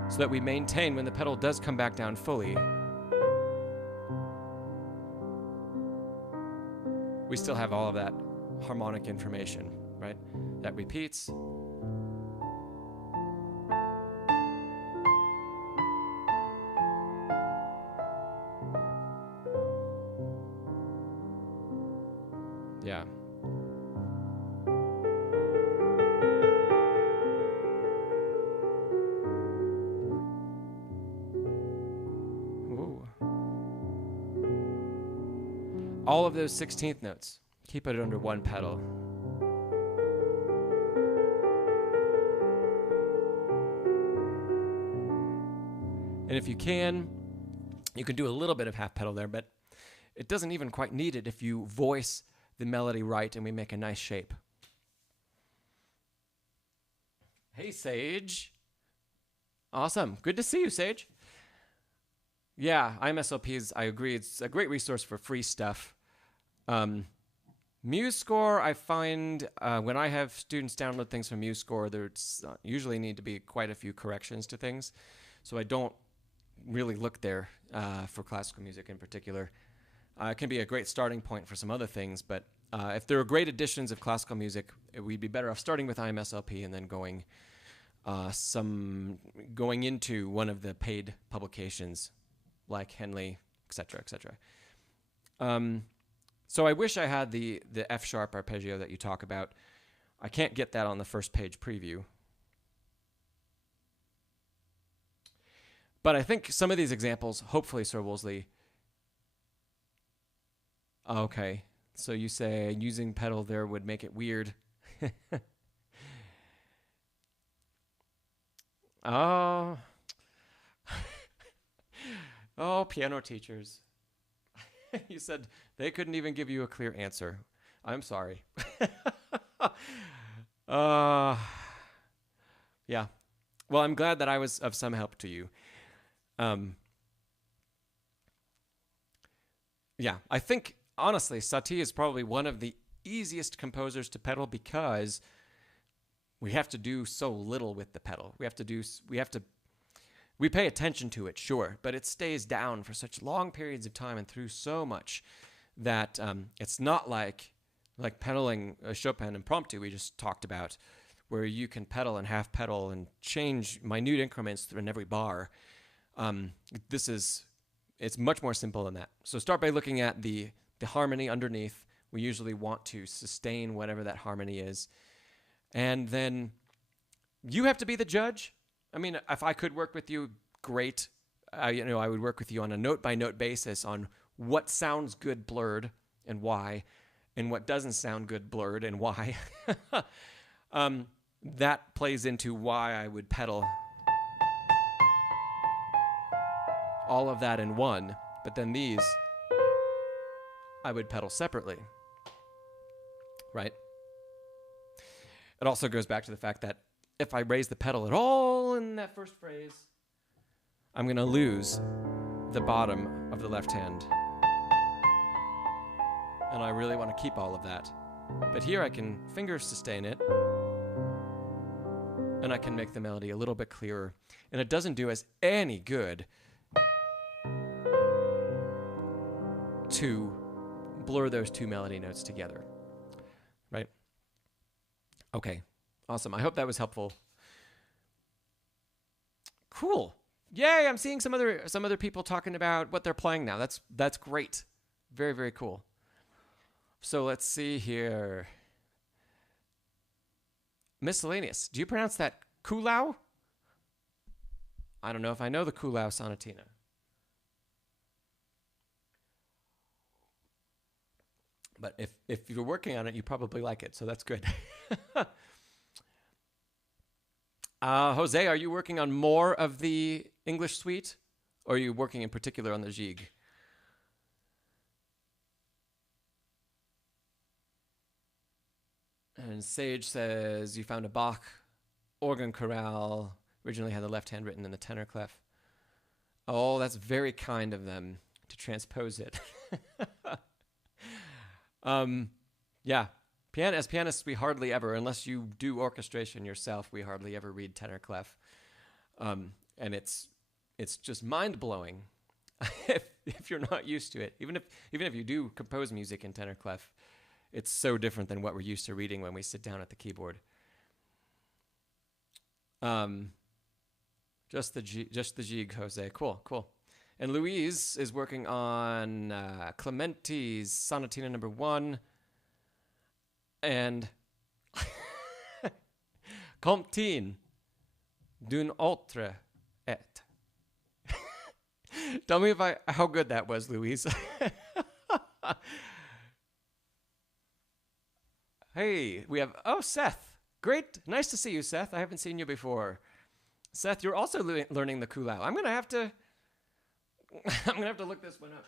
so that we maintain when the pedal does come back down fully, we still have all of that harmonic information, right? That repeats. Yeah. Ooh. All of those 16th notes, keep it under one pedal. And if you can do a little bit of half pedal there, but it doesn't even quite need it if you voice the melody right and we make a nice shape. Hey, Sage. Awesome. Good to see you, Sage. Yeah, IMSLPs, I agree. It's a great resource for free stuff. MuseScore, I find when I have students download things from MuseScore, there's usually need to be quite a few corrections to things. So I don't really look there for classical music in particular. It can be a great starting point for some other things, but if there are great editions of classical music, we'd be better off starting with IMSLP and then going into one of the paid publications like Henley, etc., etc. So I wish I had the F sharp arpeggio that you talk about. I can't get that on the first page preview. But I think some of these examples, hopefully, Sir Wolseley. Okay, So you say using pedal there would make it weird. Oh. Oh, piano teachers. You said they couldn't even give you a clear answer. I'm sorry. Yeah. Well, I'm glad that I was of some help to you. Yeah, I think, honestly, Satie is probably one of the easiest composers to pedal because we have to do so little with the pedal. We pay attention to it, sure, but it stays down for such long periods of time and through so much that it's not like pedaling a Chopin Impromtu we just talked about, where you can pedal and half pedal and change minute increments in every bar. It's much more simple than that. So start by looking at the harmony underneath. We usually want to sustain whatever that harmony is. And then you have to be the judge. I mean, if I could work with you, great. I would work with you on a note-by-note basis on what sounds good blurred and why, and what doesn't sound good blurred and why. That plays into why I would pedal all of that in one, but then these I would pedal separately, right? It also goes back to the fact that if I raise the pedal at all in that first phrase, I'm going to lose the bottom of the left hand. And I really want to keep all of that. But here I can finger sustain it, and I can make the melody a little bit clearer. And it doesn't do us any good to blur those two melody notes together, right? Okay, awesome. I hope that was helpful. Cool. Yay, I'm seeing some other people talking about what they're playing now. That's great. Very, very cool. So let's see here. Miscellaneous. Do you pronounce that Kuhlau? I don't know if I know the Kuhlau Sonatina. But if you're working on it, you probably like it, so that's good. Jose, are you working on more of the English suite, or are you working in particular on the Gigue? And Sage says, you found a Bach organ chorale, originally had the left hand written in the tenor clef. Oh, that's very kind of them to transpose it. Yeah, as pianists, we hardly ever, unless you do orchestration yourself, we hardly ever read tenor clef. And it's just mind-blowing if you're not used to it. Even if you do compose music in tenor clef, it's so different than what we're used to reading when we sit down at the keyboard. Just the Gigue, Jose. Cool. And Louise is working on Clementi's Sonatina No. 1 and Comptine d'une autre et. Tell me how good that was, Louise. Hey, we have Seth. Great, nice to see you, Seth. I haven't seen you before. Seth, you're also learning the Kuhlau. I'm gonna have to look this one up.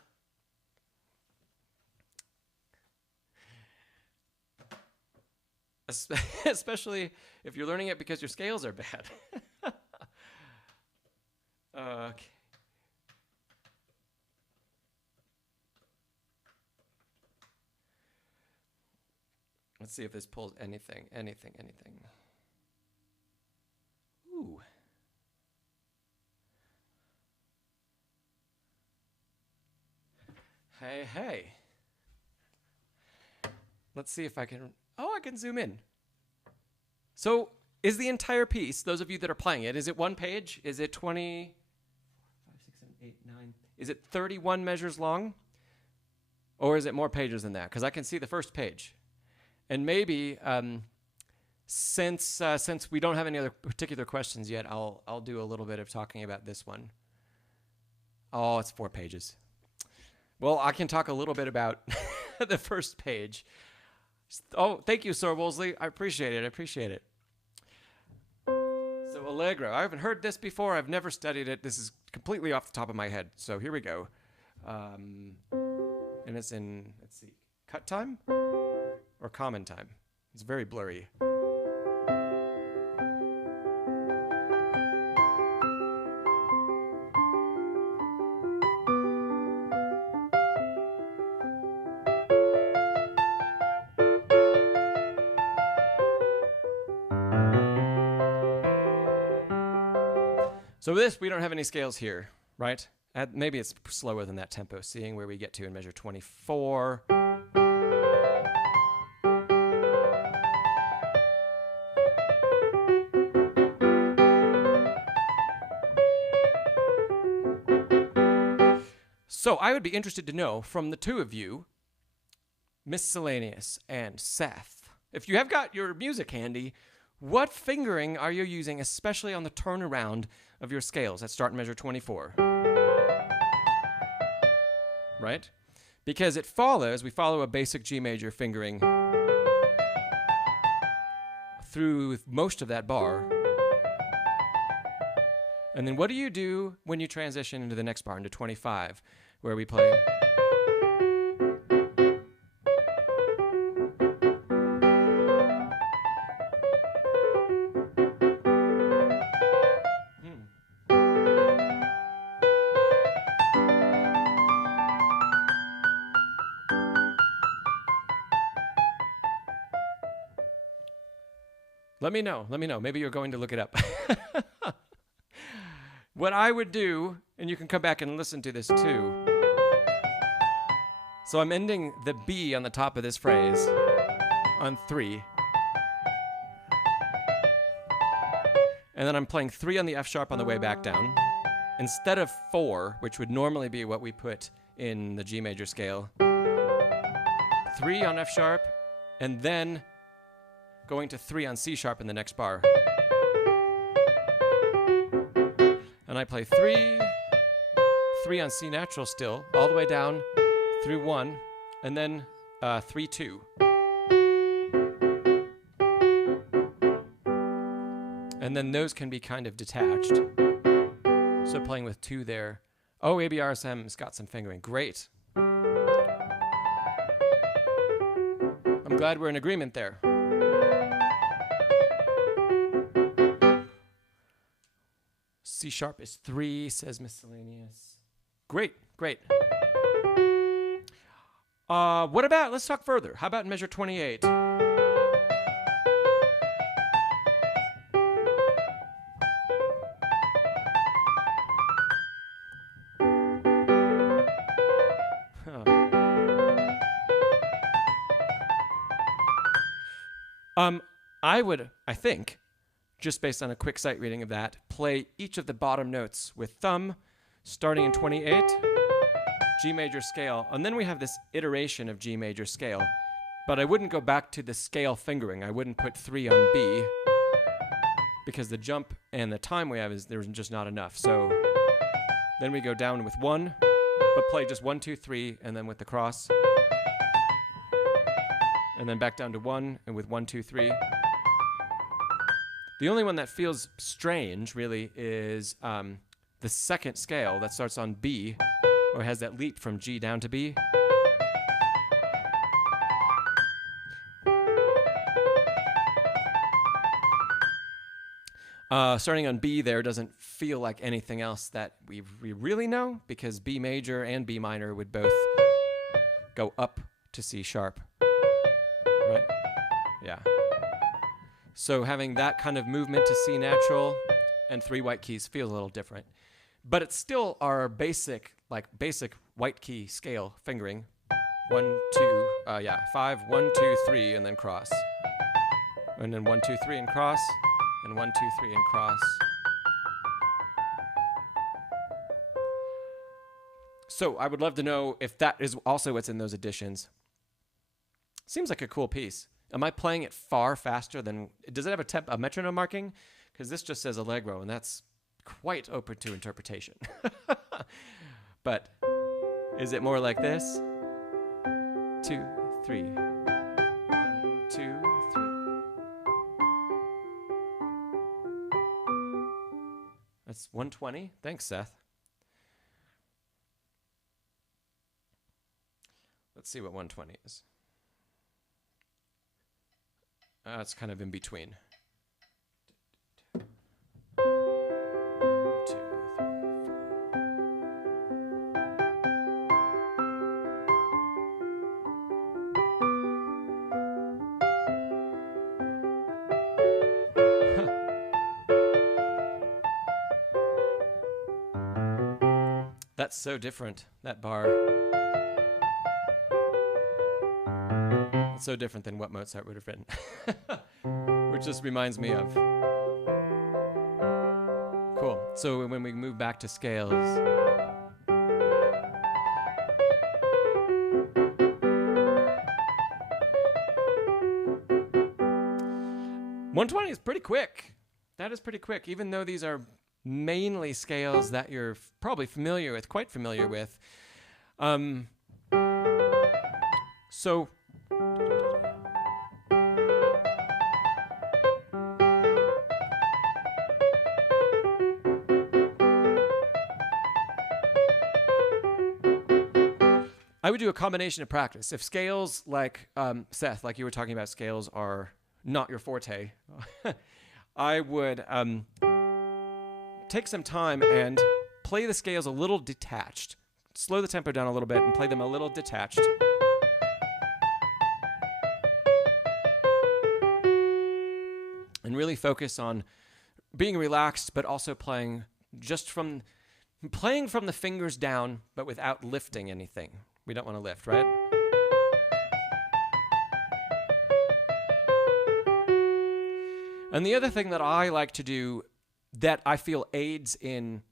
Especially if you're learning it because your scales are bad. Okay. Let's see if this pulls anything. Ooh. Hey. Let's see if I can... Oh, I can zoom in. So, is the entire piece, those of you that are playing it, is it one page? Is it 20... 5, 6, 7, 8, 9... Is it 31 measures long? Or is it more pages than that? Because I can see the first page. And maybe, since we don't have any other particular questions yet, I'll do a little bit of talking about this one. Oh, it's 4 pages. Well, I can talk a little bit about the first page. Oh, thank you, Sir Wolseley. I appreciate it. I appreciate it. So Allegro. I haven't heard this before. I've never studied it. This is completely off the top of my head. So here we go. And it's in, let's see, cut time or common time. It's very blurry. So with this, we don't have any scales here, right? Maybe it's slower than that tempo, seeing where we get to in measure 24. So I would be interested to know from the two of you, Miscellaneous and Seth, if you have got your music handy, what fingering are you using, especially on the turnaround of your scales that start in measure 24? Right? Because it follows, we follow a basic G major fingering through most of that bar. And then what do you do when you transition into the next bar, into 25, where we play? Let me know. Let me know. Maybe you're going to look it up. What I would do, and you can come back and listen to this too. So I'm ending the B on the top of this phrase on 3. And then I'm playing 3 on the F sharp on the way back down. Instead of 4, which would normally be what we put in the G major scale. 3 on F sharp, and then going to 3 on C sharp in the next bar. And I play 3, 3 on C natural still, all the way down through 1, and then 3, 2. And then those can be kind of detached. So playing with 2 there. Oh, ABRSM's got some fingering. Great. I'm glad we're in agreement there. C sharp is 3, says Miscellaneous. Great, great. What about, let's talk further. How about measure 28? I would, I think, just based on a quick sight reading of that, play each of the bottom notes with thumb, starting in 28, G major scale, and then we have this iteration of G major scale. But I wouldn't go back to the scale fingering. I wouldn't put 3 on B, because the jump and the time we have is there's just not enough. So then we go down with 1, but play just 1, 2, 3, and then with the cross. And then back down to 1, and with 1, 2, 3. The only one that feels strange, really, is the second scale that starts on B, or has that leap from G down to B. Starting on B there doesn't feel like anything else that we really know, because B major and B minor would both go up to C sharp, right? Yeah. So having that kind of movement to C natural and 3 white keys feels a little different. But it's still our basic white key scale fingering. 1, 2, 5, 1, 2, 3, and then cross. And then 1, 2, 3 and cross, and 1, 2, 3 and cross. So I would love to know if that is also what's in those editions. Seems like a cool piece. Am I playing it far faster than... Does it have a metronome marking? Because this just says Allegro, and that's quite open to interpretation. But is it more like this? 2, 3. 1, 2, 3. That's 120. Thanks, Seth. Let's see what 120 is. It's kind of in between. 2, 3, 4. That's so different, that bar. It's so different than what Mozart would have written. Which just reminds me of. Cool. So when we move back to scales. 120 is pretty quick. That is pretty quick, even though these are mainly scales that you're probably familiar with, quite familiar with. So I would do a combination of practice. If scales like, Seth, like you were talking about, scales are not your forte, I would take some time and play the scales a little detached. Slow the tempo down a little bit and play them a little detached. And really focus on being relaxed, but also playing from the fingers down, but without lifting anything. We don't want to lift, right? And the other thing that I like to do that I feel aids in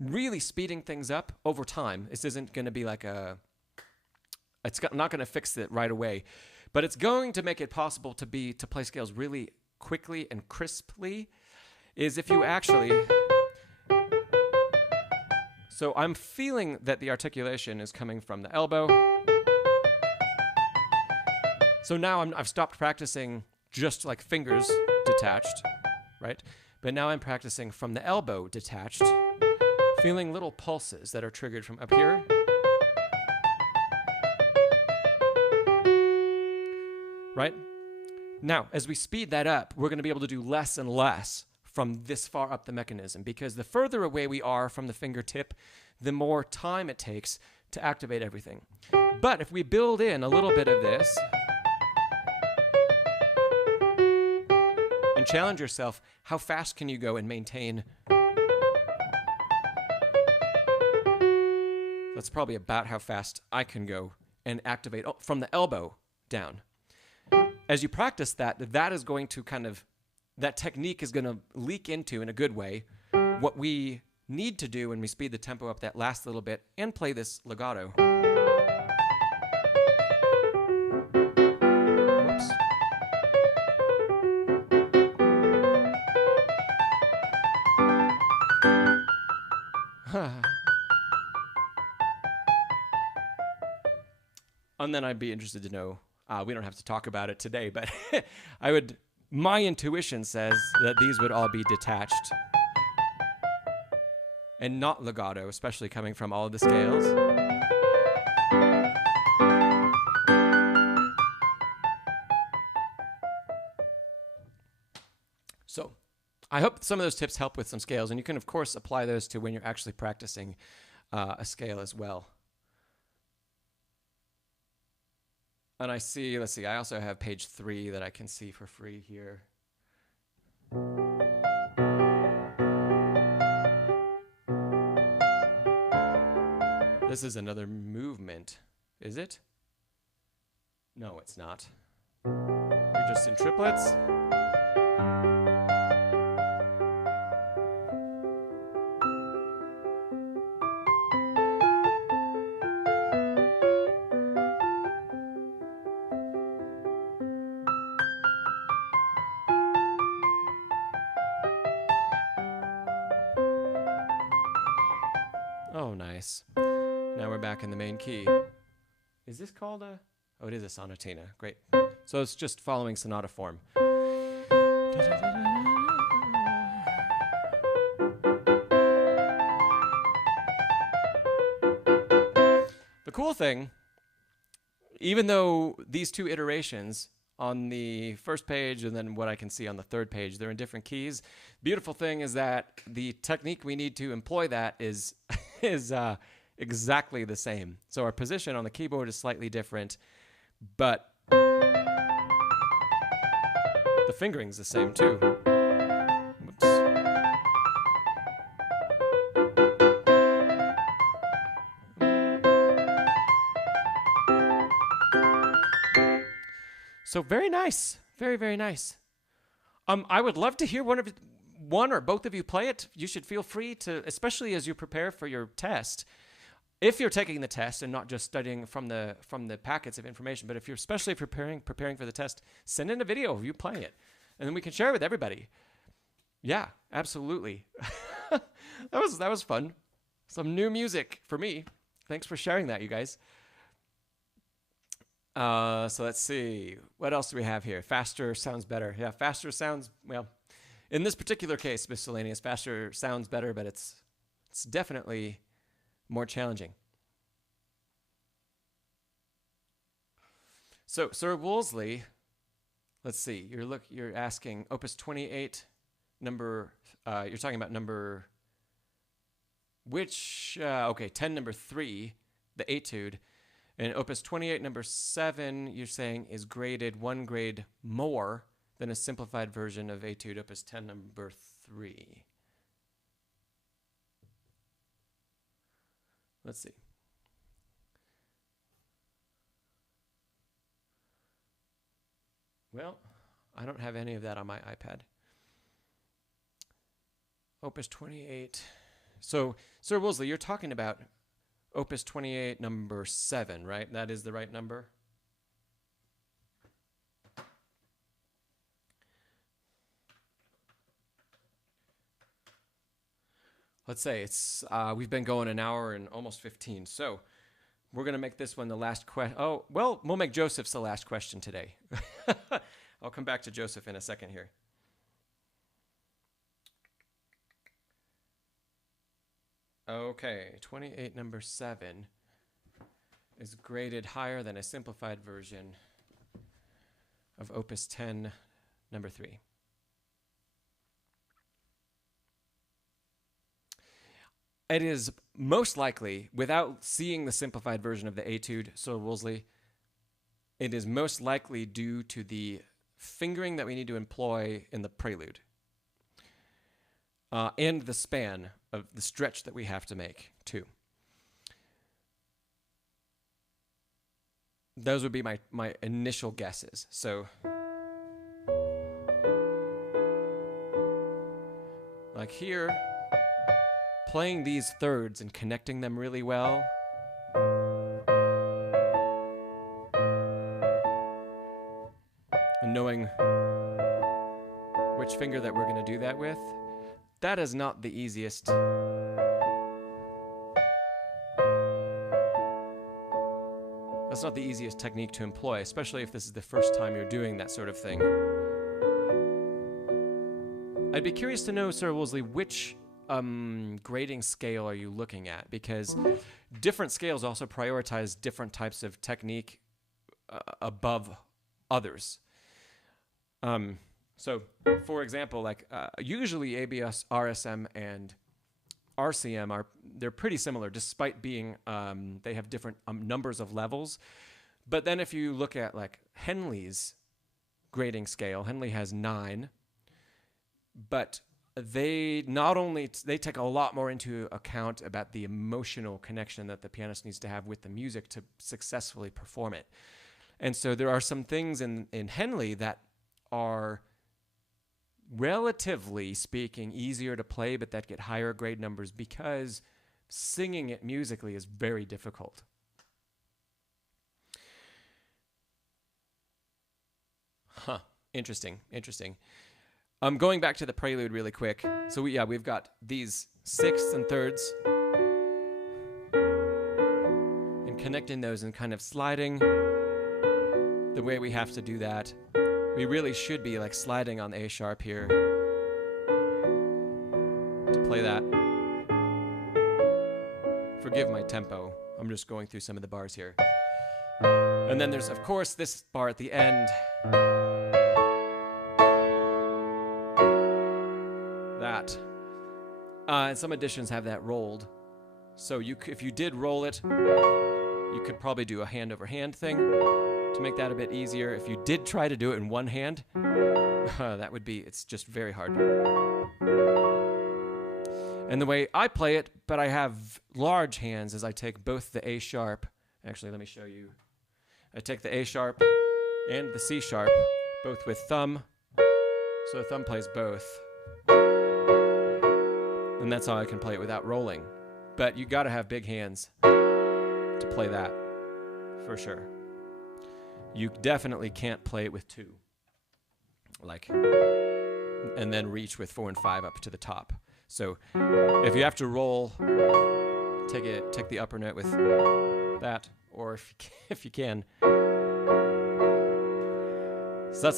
really speeding things up over time, this isn't going to be like not going to fix it right away, but it's going to make it possible to play scales really quickly and crisply, is if you actually... So I'm feeling that the articulation is coming from the elbow. So now I've stopped practicing just like fingers detached, right? But now I'm practicing from the elbow detached, feeling little pulses that are triggered from up here. Right? Now, as we speed that up, we're going to be able to do less and less from this far up the mechanism, because the further away we are from the fingertip, the more time it takes to activate everything. But if we build in a little bit of this and challenge yourself, how fast can you go and maintain? That's probably about how fast I can go and activate from the elbow down. As you practice that, that is going to that technique is going to leak into, in a good way, what we need to do when we speed the tempo up that last little bit and play this legato. Whoops. And then I'd be interested to know, we don't have to talk about it today, but my intuition says that these would all be detached and not legato, especially coming from all of the scales. So I hope some of those tips help with some scales, and you can, of course, apply those to when you're actually practicing a scale as well. And let's see, I also have page 3 that I can see for free here. This is another movement, is it? No, it's not. You're just in triplets. Oh, nice. Now we're back in the main key. Is this called a... Oh, it is a sonatina. Great. So it's just following sonata form. The cool thing, even though these two iterations on the first page and then what I can see on the third page, they're in different keys. Beautiful thing is that the technique we need to employ that is exactly the same. So our position on the keyboard is slightly different, but the fingering's the same too. Whoops. So very nice, very, very nice. I would love to hear one or both of you play it. You should feel free to, especially as you prepare for your test. If you're taking the test and not just studying from the packets of information, but if you're especially preparing for the test, send in a video of you playing it, and then we can share it with everybody. Yeah, absolutely. that was fun. Some new music for me. Thanks for sharing that, you guys. So let's see. What else do we have here? Faster sounds better. Yeah, faster sounds, well, in this particular case, miscellaneous, faster sounds better, but it's definitely more challenging. So, Sir Wolseley, let's see. You're asking Opus 28, number. You're talking about number. Which? Okay, 10, number 3, the Etude, and Opus 28, number 7. You're saying is graded 1 grade more than a simplified version of Etude, Opus 10, number 3. Let's see. Well, I don't have any of that on my iPad. Opus 28. So, Sir Wolseley, you're talking about Opus 28, number 7, right? That is the right number? Let's say it's we've been going an hour and almost 15, so we're going to make this one the last question. Oh, well, we'll make Joseph's the last question today. I'll come back to Joseph in a second here. Okay, 28, number 7 is graded higher than a simplified version of Opus 10, number 3. It is most likely, without seeing the simplified version of the Etude, Sir Wolseley, it is most likely due to the fingering that we need to employ in the prelude and the span of the stretch that we have to make, too. Those would be my initial guesses. So, like here, playing these thirds and connecting them really well. And knowing which finger that we're going to do that with, that is not the easiest. That's not the easiest technique to employ, especially if this is the first time you're doing that sort of thing. I'd be curious to know, Sir Wolseley, which grading scale are you looking at? Because different scales also prioritize different types of technique above others. So, for example, like usually ABS, RSM, and RCM they're pretty similar, despite being they have different numbers of levels. But then if you look at like Henley's grading scale, Henley has 9, but they take a lot more into account about the emotional connection that the pianist needs to have with the music to successfully perform it. And so there are some things in Henley that are, relatively speaking, easier to play, but that get higher grade numbers because singing it musically is very difficult. Huh. Interesting. Going back to the prelude really quick. So we've got these sixths and thirds, and connecting those and kind of sliding the way we have to do that, we really should be like sliding on the A sharp here to play that. Forgive my tempo. I'm just going through some of the bars here. And then there's, of course, this bar at the end. That. And some editions have that rolled. So if you did roll it, you could probably do a hand-over-hand thing to make that a bit easier. If you did try to do it in one hand, that would be, it's just very hard. And the way I play it, but I have large hands, is I take both the A sharp. Actually, let me show you. I take the A sharp and the C sharp, both with thumb. So the thumb plays both. And that's how I can play it without rolling. But you gotta have big hands to play that, for sure. You definitely can't play it with two. Like, and then reach with 4 and 5 up to the top. So if you have to roll, take the upper note with that, or if you can. So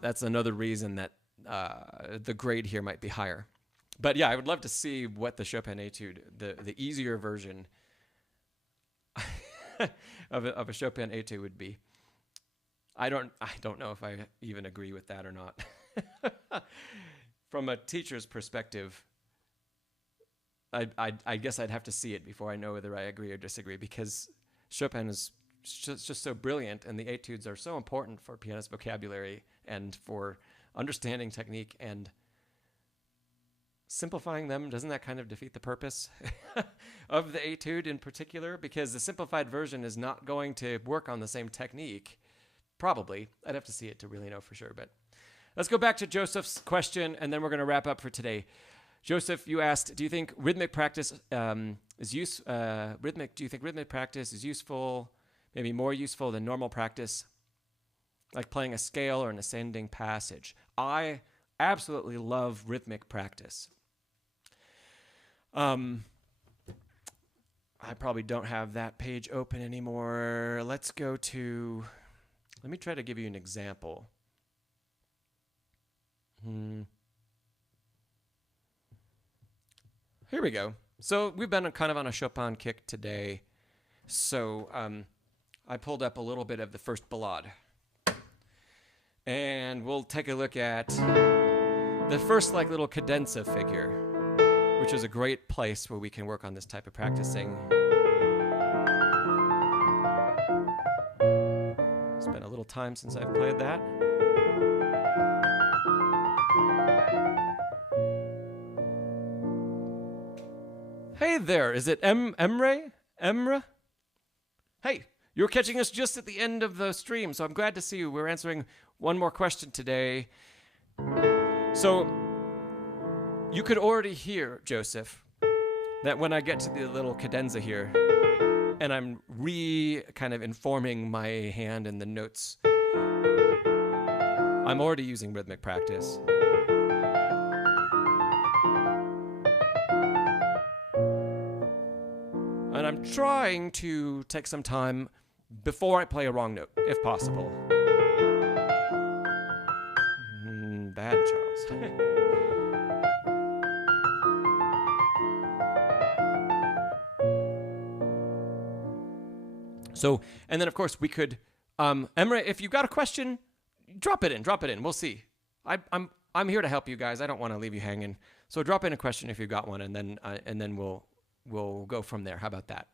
that's another reason that the grade here might be higher. But yeah, I would love to see what the Chopin Etude, the easier version of a Chopin Etude would be. I don't know if I even agree with that or not. From a teacher's perspective, I guess I'd have to see it before I know whether I agree or disagree, because Chopin is just so brilliant, and the etudes are so important for pianist vocabulary and for understanding technique, and simplifying them, doesn't that kind of defeat the purpose of the etude in particular? Because the simplified version is not going to work on the same technique. Probably. I'd have to see it to really know for sure. But let's go back to Joseph's question, and then we're going to wrap up for today. Joseph, you asked, do you think rhythmic practice is rhythmic practice is useful, maybe more useful than normal practice, like playing a scale or an ascending passage? I absolutely love rhythmic practice. I probably don't have that page open anymore. Let me try to give you an example. Here we go. So we've been kind of on a Chopin kick today. So I pulled up a little bit of the first Ballade. And we'll take a look at the first little cadenza figure, which is a great place where we can work on this type of practicing. It's been a little time since I've played that. Hey there, is it Emre? Hey, you're catching us just at the end of the stream, so I'm glad to see you. We're answering one more question today. So, you could already hear, Joseph, that when I get to the little cadenza here, and I'm kind of informing my hand and the notes, I'm already using rhythmic practice. And I'm trying to take some time before I play a wrong note, if possible. Bad, Charles. So, and then of course we could, Emre, if you've got a question, drop it in. We'll see. I'm here to help you guys. I don't want to leave you hanging. So drop in a question if you've got one, and then we'll go from there. How about that?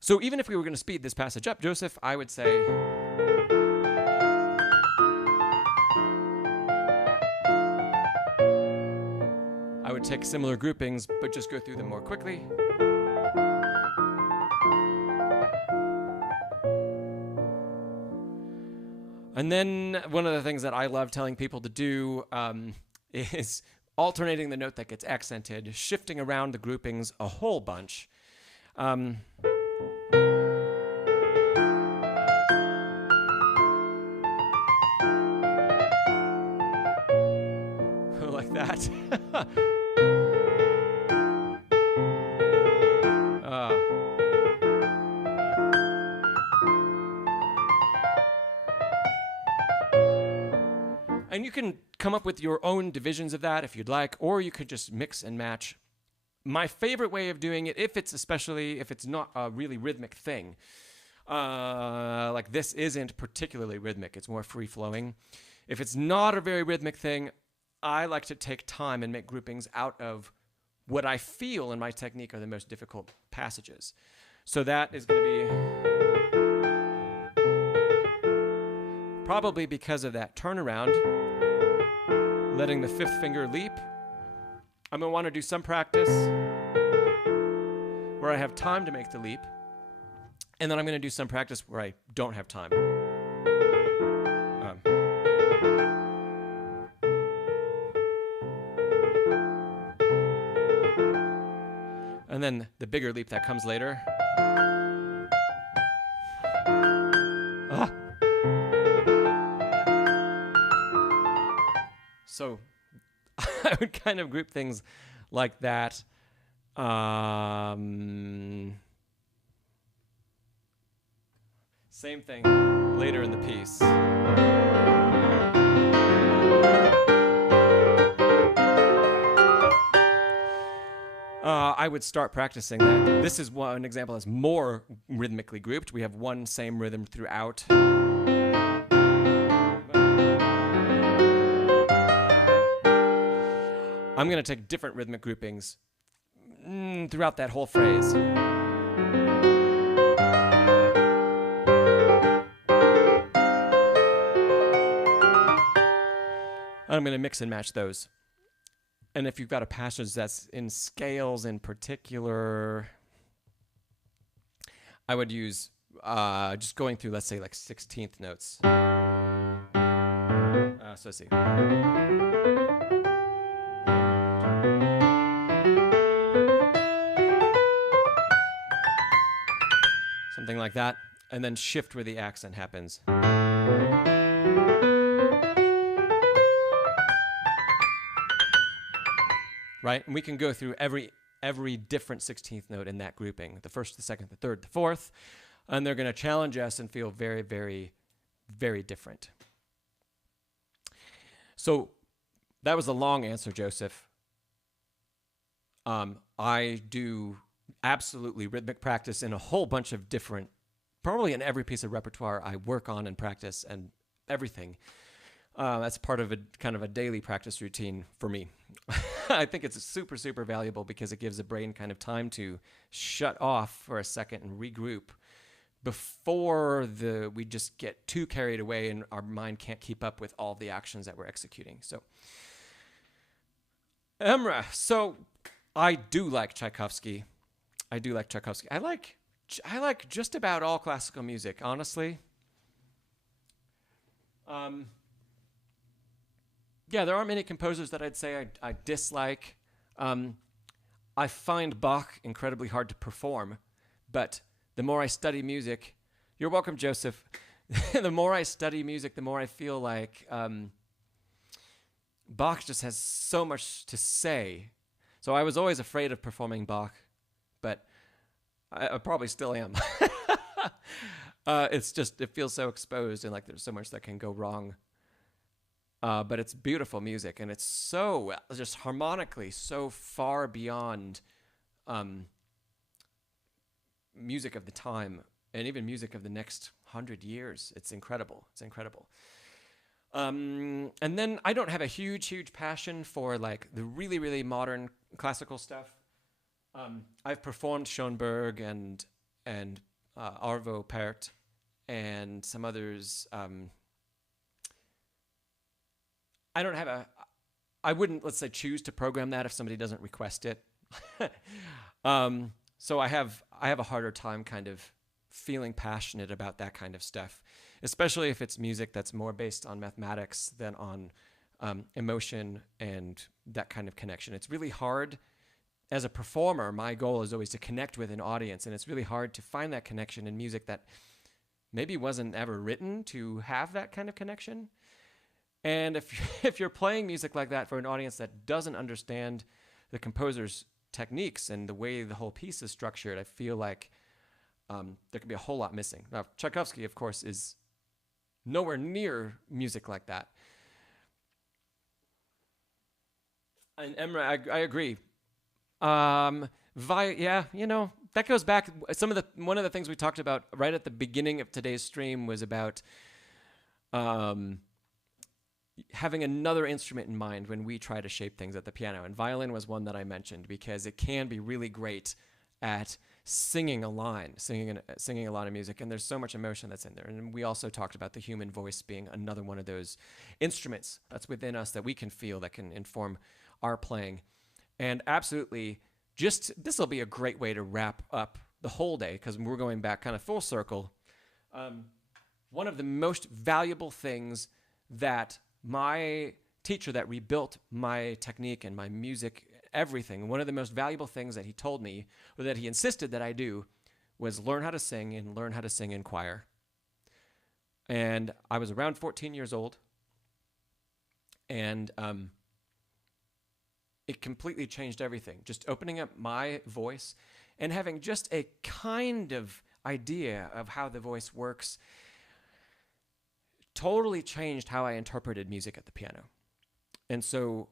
So even if we were going to speed this passage up, Joseph, I would say, I would take similar groupings, but just go through them more quickly. And then one of the things that I love telling people to do is alternating the note that gets accented, shifting around the groupings a whole bunch. Like that. And you can come up with your own divisions of that if you'd like, or you could just mix and match. My favorite way of doing it, especially if it's not a really rhythmic thing, like this isn't particularly rhythmic, it's more free-flowing. If it's not a very rhythmic thing, I like to take time and make groupings out of what I feel in my technique are the most difficult passages. So that is going to be probably because of that turnaround, letting the fifth finger leap. I'm going to want to do some practice where I have time to make the leap, and then I'm going to do some practice where I don't have time. And then the bigger leap that comes later. So I would kind of group things like that. Same thing later in the piece. I would start practicing that. This is one example that's more rhythmically grouped. We have one same rhythm throughout. I'm going to take different rhythmic groupings throughout that whole phrase. I'm going to mix and match those. And if you've got a passage that's in scales in particular, I would use just going through, let's say, like 16th notes. So let's see. Something like that, and then shift where the accent happens. Right? And we can go through every different 16th note in that grouping. The first, the second, the third, the fourth. And they're going to challenge us and feel very, very, very different. So that was a long answer, Joseph. I do absolutely rhythmic practice in a whole bunch of different, probably in every piece of repertoire I work on and practice and everything. That's part of a kind of a daily practice routine for me. I think it's super, super valuable because it gives the brain kind of time to shut off for a second and regroup before we just get too carried away and our mind can't keep up with all the actions that we're executing. So, Emrah, so I do like Tchaikovsky. I like just about all classical music, honestly. Yeah, there aren't many composers that I'd say I dislike. I find Bach incredibly hard to perform, but the more I study music, you're welcome, Joseph. The more I study music, the more I feel like Bach just has so much to say. So I was always afraid of performing Bach, but I probably still am. It's just, it feels so exposed and like there's so much that can go wrong. But it's beautiful music, and it's so just harmonically so far beyond music of the time and even music of the next 100 years. It's incredible. It's incredible. And then I don't have a huge passion for like the really, really modern classical stuff. I've performed Schoenberg and Arvo Pärt and some others. I wouldn't, let's say, choose to program that if somebody doesn't request it. So I have a harder time kind of feeling passionate about that kind of stuff, especially if it's music that's more based on mathematics than on emotion and that kind of connection. It's really hard. As a performer, my goal is always to connect with an audience, and it's really hard to find that connection in music that maybe wasn't ever written to have that kind of connection. And if you're playing music like that for an audience that doesn't understand the composer's techniques and the way the whole piece is structured, I feel like there could be a whole lot missing. Now, Tchaikovsky, of course, is nowhere near music like that. And Emra, I agree. Yeah, that goes back. One of the things we talked about right at the beginning of today's stream was about having another instrument in mind when we try to shape things at the piano. And violin was one that I mentioned because it can be really great at singing a line, singing a lot of music, and there's so much emotion that's in there. And we also talked about the human voice being another one of those instruments that's within us that we can feel, that can inform our playing. And absolutely, this will be a great way to wrap up the whole day, because we're going back kind of full circle. One of the most valuable things that my teacher that rebuilt my technique and my music, everything, one of the most valuable things that he told me, or that he insisted that I do, was learn how to sing and learn how to sing in choir. And I was around 14 years old, and it completely changed everything. Just opening up my voice and having just a kind of idea of how the voice works totally changed how I interpreted music at the piano. And so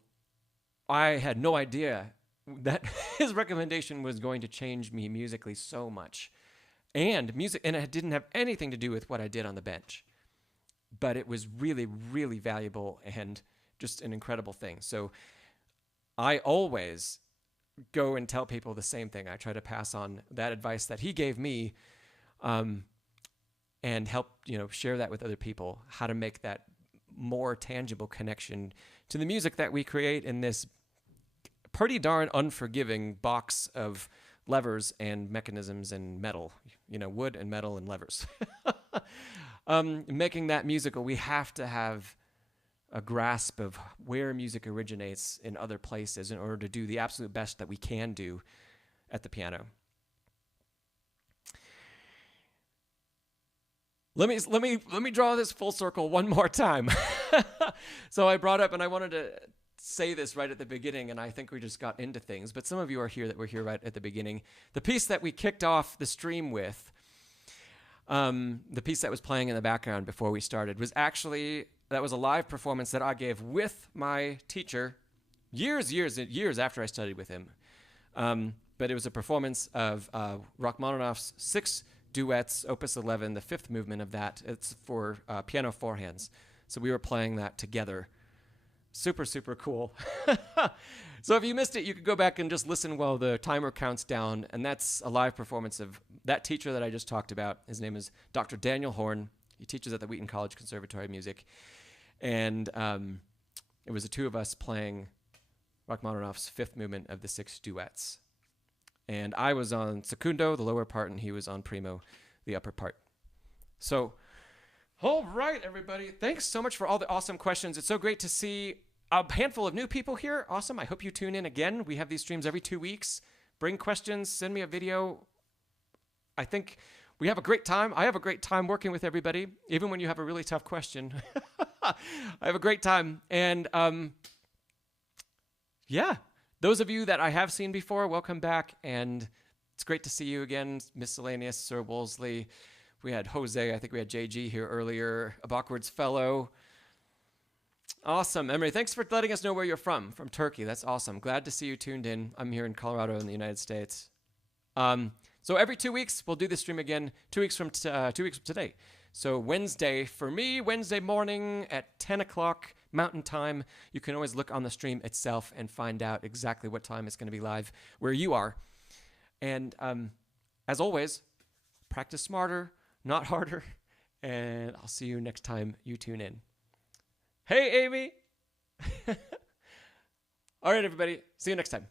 I had no idea that his recommendation was going to change me musically so much. And it didn't have anything to do with what I did on the bench. But it was really, really valuable and just an incredible thing. So I always go and tell people the same thing. I try to pass on that advice that he gave me, and help, share that with other people, how to make that more tangible connection to the music that we create in this pretty darn unforgiving box of levers and mechanisms and metal, wood and metal and levers. Making that musical, we have to have a grasp of where music originates in other places in order to do the absolute best that we can do at the piano. Let me draw this full circle one more time. So I brought up, and I wanted to say this right at the beginning, and I think we just got into things, but some of you are here that were here right at the beginning. The piece that we kicked off the stream with, the piece that was playing in the background before we started, was that was a live performance that I gave with my teacher years after I studied with him. But it was a performance of Rachmaninoff's 6 duets, Opus 11, the 5th movement of that. It's for piano four hands. So we were playing that together. Super, super cool. So if you missed it, you could go back and just listen while the timer counts down. And that's a live performance of that teacher that I just talked about. His name is Dr. Daniel Horn. He teaches at the Wheaton College Conservatory of Music. And it was the two of us playing Rachmaninoff's 5th movement of the 6 duets. And I was on secundo, the lower part, and he was on primo, the upper part. So, all right, everybody. Thanks so much for all the awesome questions. It's so great to see a handful of new people here. Awesome. I hope you tune in again. We have these streams every 2 weeks. Bring questions. Send me a video. I think we have a great time. I have a great time working with everybody, even when you have a really tough question. I have a great time. And, yeah. Those of you that I have seen before, welcome back, and it's great to see you again. Miscellaneous, Sir Wolseley. We had Jose, I think we had JG here earlier, a Bachward's fellow. Awesome. Emery, thanks for letting us know where you're from Turkey. That's awesome. Glad to see you tuned in. I'm here in Colorado in the United States. So every 2 weeks, we'll do this stream again, 2 weeks from today. So Wednesday, for me, Wednesday morning at 10 o'clock Mountain Time. You can always look on the stream itself and find out exactly what time it's going to be live where you are. And as always, practice smarter, not harder. And I'll see you next time you tune in. Hey, Amy. All right, everybody. See you next time.